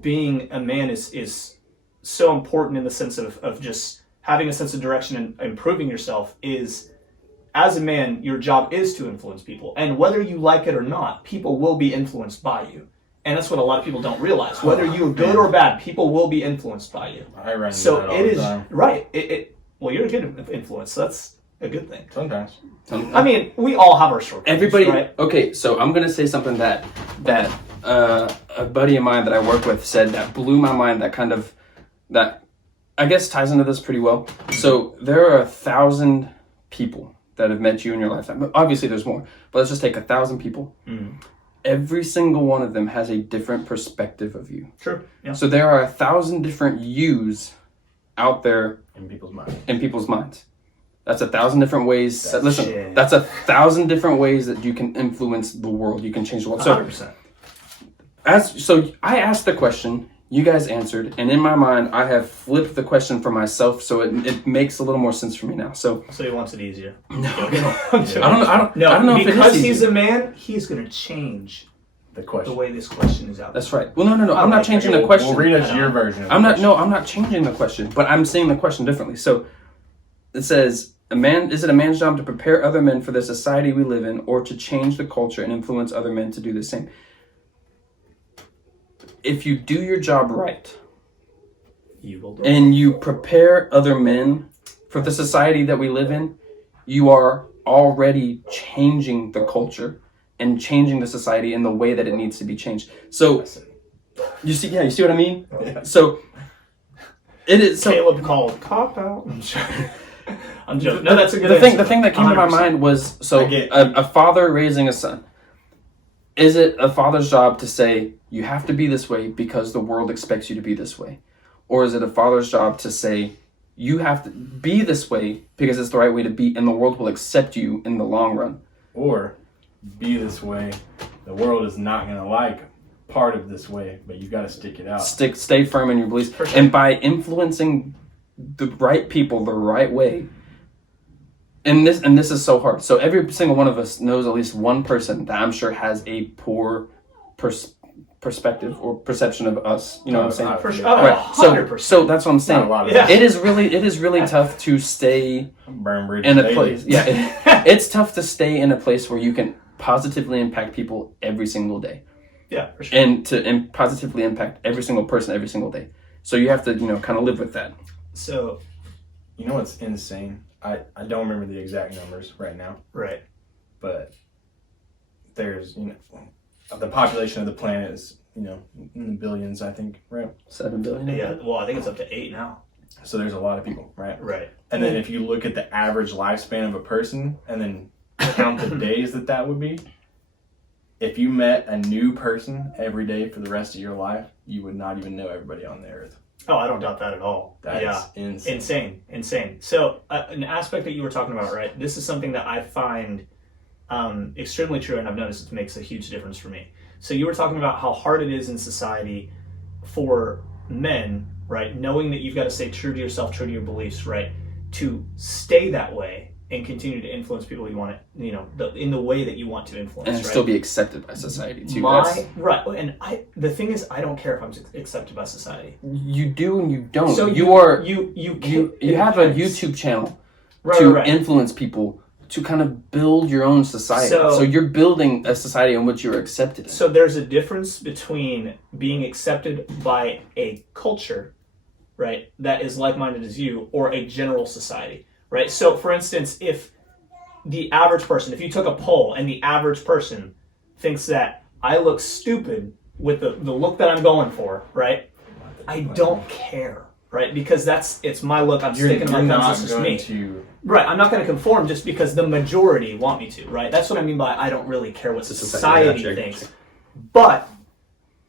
being a man is so important in the sense of just having a sense of direction and improving yourself. Is as a man, your job is to influence people, and whether you like it or not, people will be influenced by you, and that's what a lot of people don't realize. Whether you're good or bad, people will be influenced by you. I run into So that all it the is time. right. Well, you're a good influence. So that's a good thing. Sometimes. I mean, we all have our shortcomings. Everybody, right? okay, so I'm gonna say something that a buddy of mine that I work with said that blew my mind. That I guess ties into this pretty well. So there are 1,000 people that have met you in your lifetime. Obviously, there's more, but let's just take 1,000 people. Every single one of them has a different perspective of you. True. Yeah. So there are 1,000 different yous out there In people's minds. in people's minds. That's 1,000 different ways. Shit. That's 1,000 different ways that you can influence the world. You can change the world. So 100%. So I asked the question, you guys answered, and in my mind, I have flipped the question for myself, so it makes a little more sense for me now. So he wants it easier. no, I'm joking. I don't know if it because is he's easy. a man, he's going to change The the question. way this question is out. That's right. Well, no. I'm not changing the question. We'll read us your version. Of I'm the not. No, I'm not changing the question, but I'm saying the question differently. So it says, is it a man's job to prepare other men for the society we live in, or to change the culture and influence other men to do the same? If you do your job right, You will do. and you prepare other men for the society that we live in, you are already changing the culture and changing the society in the way that it needs to be changed. So you see what I mean? Yeah. So it is. So Caleb called cop out. I'm joking. No, that's a good the answer. thing that came to my 100%. mind was I get- a father raising a son. Is it a father's job to say you have to be this way because the world expects you to be this way, or is it a father's job to say you have to be this way because it's the right way to be, and the world will accept you in the long run? Or be this way. The world is not going to like part of this way, but you got to stick it out. Stay firm in your beliefs, For sure. and by influencing the right people the right way. And this is so hard. So every single one of us knows at least one person that I'm sure has a poor perspective or perception of us. You know what I'm saying? For sure. Right. 100%. So that's what I'm saying. Not a lot of Yeah. us. It is really tough to stay Burn bridges in a daily. place. Yeah, it's tough to stay in a place where you can positively impact people every single day, Yeah, for sure. and to positively impact every single person every single day. So you have to, kind of live with that. So, You know what's insane? I don't remember the exact numbers right now, right. but there's, the population of the planet is, in the billions, I think, right? 7 billion. Yeah, well, I think it's up to 8 now. So there's a lot of people, right? Right. And then if you look at the average lifespan of a person and then count the days that would be, if you met a new person every day for the rest of your life, you would not even know everybody on the earth. Oh, I don't doubt that at all. That's insane. Insane. So, an aspect that you were talking about, right? This is something that I find extremely true, and I've noticed it makes a huge difference for me. So, you were talking about how hard it is in society for men, right? Knowing that you've got to stay true to yourself, true to your beliefs, right? To stay that way and continue to influence people you want to, in the way that you want to influence, And right? still be accepted by society too. Right, and the thing is, I don't care if I'm accepted by society. You do and you don't. So you have a YouTube channel to right. influence people to kind of build your own society. So- So you're building a society in which you're accepted in. So there's a difference between being accepted by a culture, right, that is like-minded as you, or a general society, right? So, for instance, if the average person, if you took a poll and the average person thinks that I look stupid with the look that I'm going for, right, I don't care, right? Because it's my look. I'm sticking to my guns. This is me. Right, I'm not going to conform just because the majority want me to, right? That's what I mean by I don't really care what society thinks. But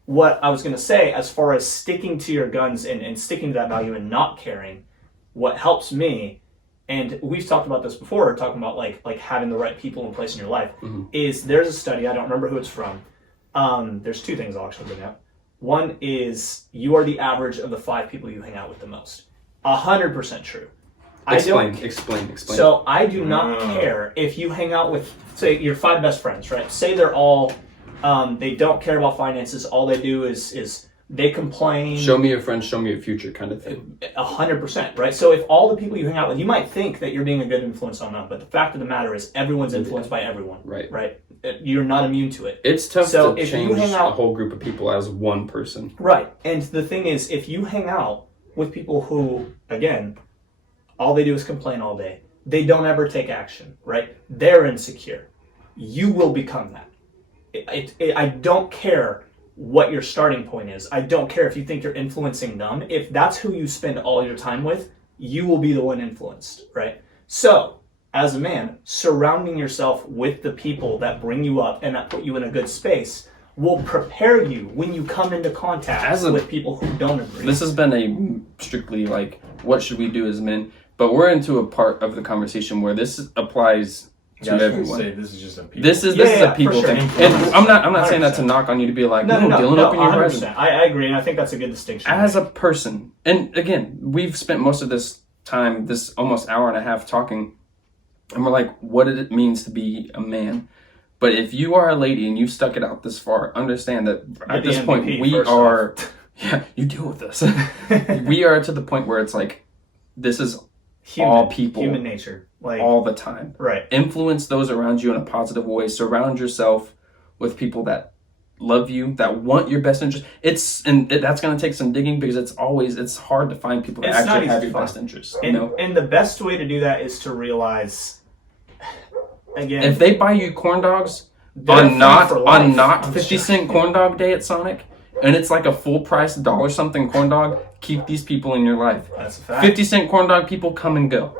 what I was going to say, as far as sticking to your guns and sticking to that value and not caring, what helps me, and we've talked about this before, talking about like having the right people in place in your life, is there's a study, I don't remember who it's from. There's 2 things I'll actually bring up. One is you are the average of the 5 people you hang out with the most. 100% true. Explain. So I do not care if you hang out with, say, your 5 best friends, right? Say they're all, they don't care about finances. All they do is they complain. Show me your friends, show me your future kind of thing. 100%, right? So if all the people you hang out with, you might think that you're being a good influence on them, but the fact of the matter is everyone's influenced by everyone, right? You're not immune to it. It's tough So to if you change hang out- a whole group of people as one person. Right. And the thing is, if you hang out with people who, again, all they do is complain all day, they don't ever take action, right? They're insecure. You will become that. I don't care what your starting point is. I don't care if you think you're influencing them. If that's who you spend all your time with, you will be the one influenced, right? So, as a man, surrounding yourself with the people that bring you up and that put you in a good space will prepare you when you come into contact with people who don't agree. This has been a strictly what should we do as men? But we're into a part of the conversation where this applies to everyone. Say this is just a people. This is a people sure. thing. And I'm not saying that 100%. to knock on you to be like, No, Dylan, open your horizon. 100%. I agree, and I think that's a good distinction. As a person, and again, we've spent most of this time, this almost hour and a half talking, and we're like, what it means to be a man. But if you are a lady and you've stuck it out this far, understand that at this point, we are, you deal with this. We are to the point where it's like, this is all people. Human nature. All the time. Right. Influence those around you in a positive way. Surround yourself with people that love you, that want your best interest. That's going to take some digging because it's hard to find people that actually have your best interest. And the best way to do that is to realize again, If they buy you corn dogs they're on free not for life. on not I'm 50-cent corn dog day at Sonic, and it's like a full price $1 something corn dog, keep these people in your life. That's a fact. 50-cent corn dog people come and go.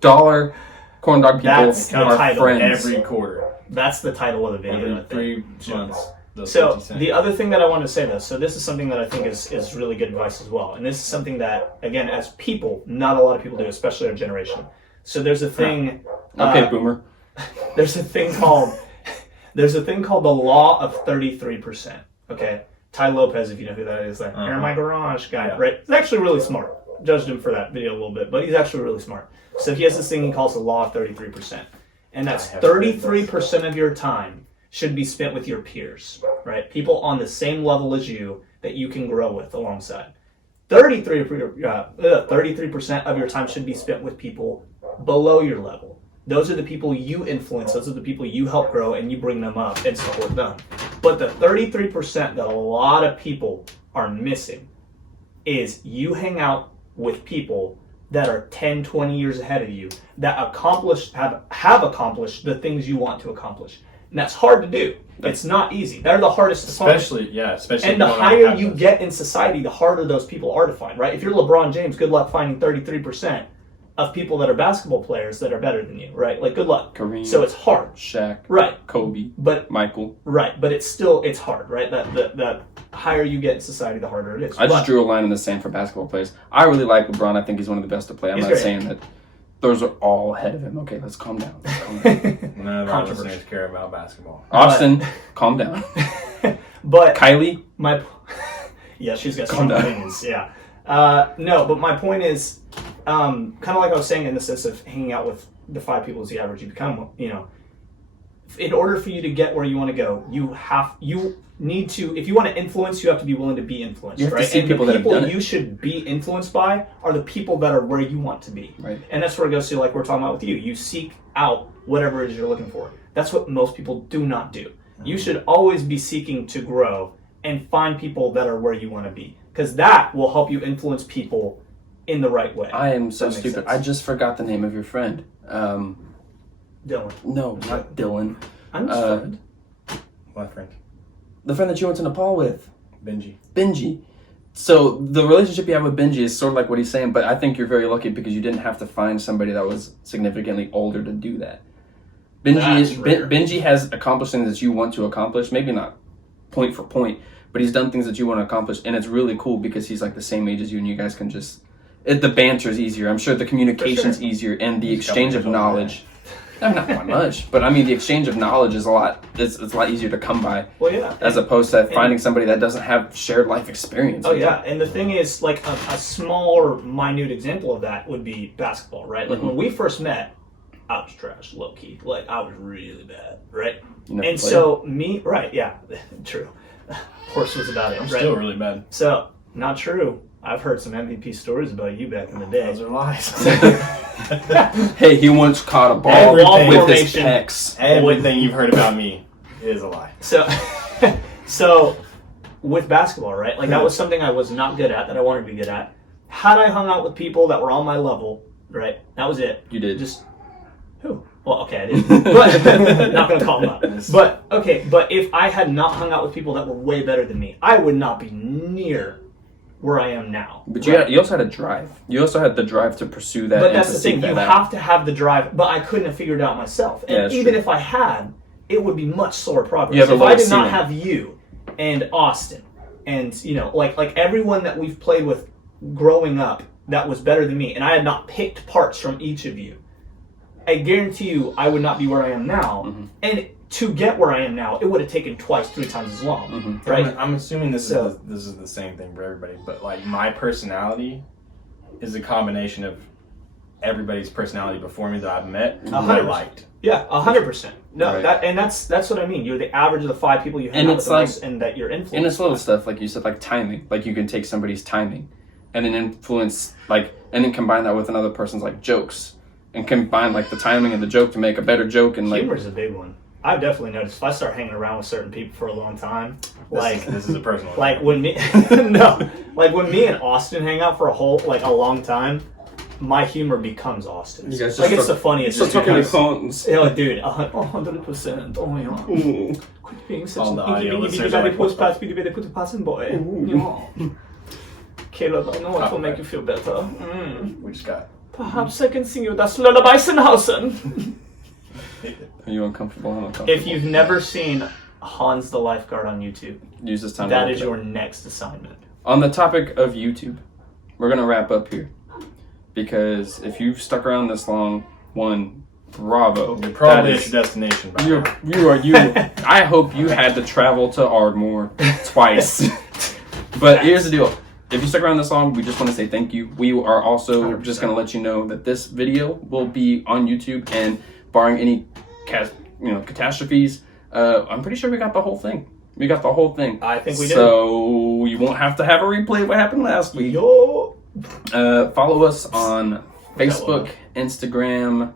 $1 corn dog people That's the are title. friends. Every quarter, That's the title of the video. I every think. 3 months. those So 50 cents. the other thing that I wanted to say though, so this is something that I think is really good advice as well, and this is something that again, as people, not a lot of people do, especially our generation. So there's a thing. Okay, boomer. There's a thing called the law of 33%. Okay, Ty Lopez, if you know who that is, that here in my garage guy, Yeah. right? He's actually really smart. Judged him for that video a little bit, but he's actually really smart. So he has this thing he calls the law of 33%, and that's 33% of your time should be spent with your peers, right? People on the same level as you that you can grow with alongside. 33% of your time should be spent with people below your level. Those are the people you influence. Those are the people you help grow, and you bring them up and support them. But the 33% that a lot of people are missing is you hang out with people that are 10, 20 years ahead of you that have accomplished the things you want to accomplish. And that's hard to do. It's not easy. They're the hardest to find. Especially And the higher you get in society, the harder those people are to find, right? If you're LeBron James, good luck finding 33% of people that are basketball players that are better than you, right? Like, good luck. Kareem. So it's hard. Shaq. Right. Kobe. But Michael. right, but it's hard, right? The higher you get in society, the harder it is. I just But- drew a line in the sand for basketball players. I really like LeBron. I think he's one of the best to play. I'm He's not great. saying that those are all ahead of him. Okay, let's calm down. Let's calm down. None of our Controversial. listeners care about basketball. Austin, calm down. But Kylie, yeah, she's got Calm strong down. opinions. Yeah, no, but my point is, kind of like I was saying in the sense of hanging out with the 5 people is the average you become. You know, in order for you to get where you want to go, you need to. If you want to influence, you have to be willing to be influenced. You have to right? see And people the that have people done it. you should be influenced by are the people that are where you want to be. Right. And that's where it goes to, like we're talking about with you. You seek out whatever it is you're looking for. That's what most people do not do. You should always be seeking to grow and find people that are where you want to be, because that will help you influence people in the right way. I am so That makes stupid. sense. I just forgot the name of your friend. Dylan, No, not Dylan. I'm just friend. My friend, The friend that you went to Nepal with. Benji. Benji. So the relationship you have with Benji is sort of like what he's saying, but I think you're very lucky because you didn't have to find somebody that was significantly older to do that. That's rare. Benji has accomplished things that you want to accomplish, maybe not point for point, but he's done things that you want to accomplish, and it's really cool because he's like the same age as you, and you guys can just the banter's easier. I'm sure the communication's easier, and the exchange of knowledge. No, not by much, but I mean the exchange of knowledge is a lot. It's a lot easier to come by. Well, yeah. As opposed to finding somebody that doesn't have shared life experience. Oh yeah, and the thing is, like a small or minute example of that would be basketball, right? Like when we first met, I was trash, low key. Like I was really bad, right? You never And played. so right, yeah, true. Horse was about it, I'm right? still really bad. So not true. I've heard some MVP stories about you back in the day. Those are lies. Hey, he once caught a ball Everything. with his Formation. pecs. Everything you've heard about me is a lie. So with basketball, right? Like that was something I was not good at that I wanted to be good at. Had I hung out with people that were on my level, right? That was it. You did. Just who? Well, okay, I didn't. But not gonna call them out. But okay, but if I had not hung out with people that were way better than me, I would not be near where I am now. But right? you also had a drive. You also had the drive to pursue that. But and that's to the seek thing. that You out. have to have the drive. But I couldn't have figured it out myself. And Yeah, that's even true. if I had, it would be much slower progress. You have a If I lower did not ceiling. have you and Austin and like everyone that we've played with growing up that was better than me, and I had not picked parts from each of you, I guarantee you I would not be where I am now. Mm-hmm. And to get where I am now, it would have taken 3 times as long, Mm-hmm. right? I'm assuming this So- is the same thing for everybody, but like my personality is a combination of everybody's personality before me that I've met that I 100%. liked. Yeah, 100%. No, Right. that's what I mean. You're the average of the 5 people you hang And out it's with the like- most, and that you're influenced. And it's little by. stuff, like you said, like timing. Like you can take somebody's timing and then influence, like, and then combine that with another person's, like, jokes. And combine, like, the timing and the joke to make a better joke. And, like, Humor is a big one. I've definitely noticed if I start hanging around with certain people for a long time, like This is a personal. like when me no, like when me and Austin hang out for a long time, my humor becomes Austin's. You guys Like, just it's the funniest. So talking because- cons. Yeah, like, dude, 100%. Oh, yeah. Quit being such All the an audio listeners are like, what the- put the passing boy. Yeah. Caleb, I know what will make you feel better. We just got. Perhaps I can sing you Das Lullaby Sennhausen. Are you uncomfortable? I'm uncomfortable. If you've never seen Hans the Lifeguard on YouTube, use this time. that to is look your it up. next assignment. On the topic of YouTube, we're gonna wrap up here because if you've stuck around this long, one, bravo. You're probably That at is- your destination. By now. You. I hope you had to travel to Ardmore twice. But here's the deal. If you stuck around this long, we just want to say thank you. We are also 100%. just going to let you know that this video will be on YouTube, and barring any catastrophes, I'm pretty sure we got the whole thing. We got the whole thing. I think we did. So you won't have to have a replay of what happened last week. Yo. Follow us on Facebook, Instagram,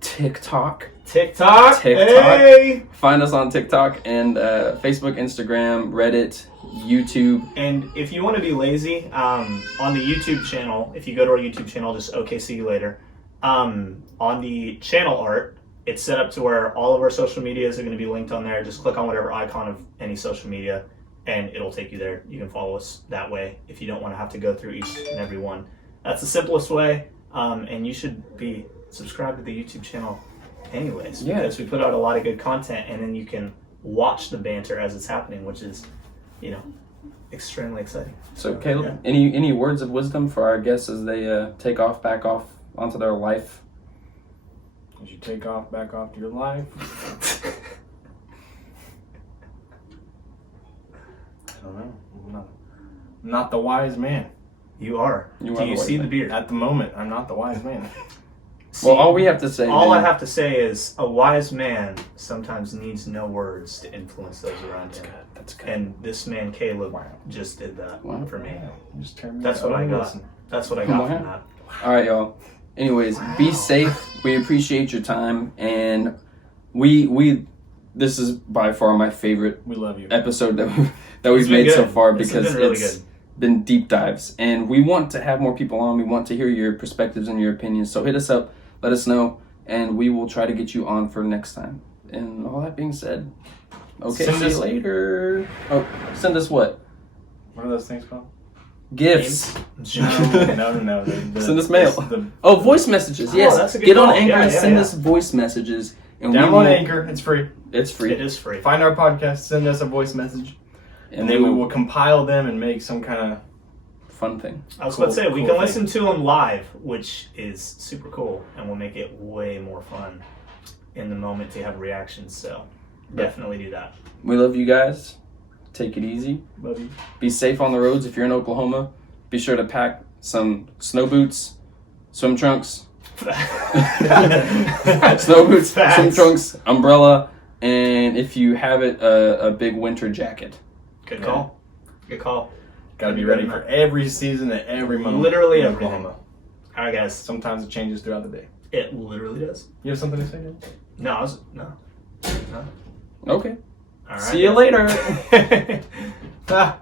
TikTok. TikTok. TikTok. Hey. Find us on TikTok and Facebook, Instagram, Reddit, YouTube. And if you want to be lazy, on the YouTube channel, if you go to our YouTube channel, just OKC You Later, on the channel art, it's set up to where all of our social medias are going to be linked on there. Just click on whatever icon of any social media, and it'll take you there. You can follow us that way if you don't want to have to go through each and every one. That's the simplest way, and you should be subscribed to the YouTube channel anyways, Yeah. because we put out a lot of good content, and then you can watch the banter as it's happening, which is, extremely exciting. So, Caleb, any words of wisdom for our guests as they take off, back off onto their life? As you take off, back off to your life. I don't know. I'm not the wise man. You are. You Do are you the see white the beard? At the moment, I'm not the wise man. Well, all we have to say. All then- I have to say is a wise man sometimes needs no words to influence those around him. That's good. And this man, Caleb, just did that for me. You just turned me That's on. what I got. Listen. That's what I got Wow. from that. All right, y'all. Anyways, be safe. We appreciate your time, and we this is by far my favorite We love you. It's episode that been we've made so good. far This has because been really it's good. been deep dives, and we want to have more people on. We want to hear your perspectives and your opinions. So hit us up, let us know, and we will try to get you on for next time. And all that being said, okay, Send see you us- later. Oh, send us what? What are those things called? Gifts. No. Send us mail. Oh, voice messages. Yes. that's a good Get on call. Anchor Yeah, and yeah, send yeah. us voice messages. And we Download will, Anchor. It's free. It's free. It is free. Find our podcast. Send us a voice message, And then we will compile them and make some kind of. fun thing. I was about to say, we cool can thing. listen to them live, which is super cool, and we'll make it way more fun in the moment to have reactions, so definitely do that. We love you guys. Take it easy. Love you. Be safe on the roads if you're in Oklahoma. Be sure to pack some snow boots, swim trunks, snow boots, swim Facts. trunks, umbrella, and if you have it, a big winter jacket. Good call. Good call. Got to be ready for every season and every moment. Literally in everything. Oklahoma. All right, guys. Sometimes it changes throughout the day. It literally does. You have something to say? Dan? No. Okay. All right. See you later. Ah.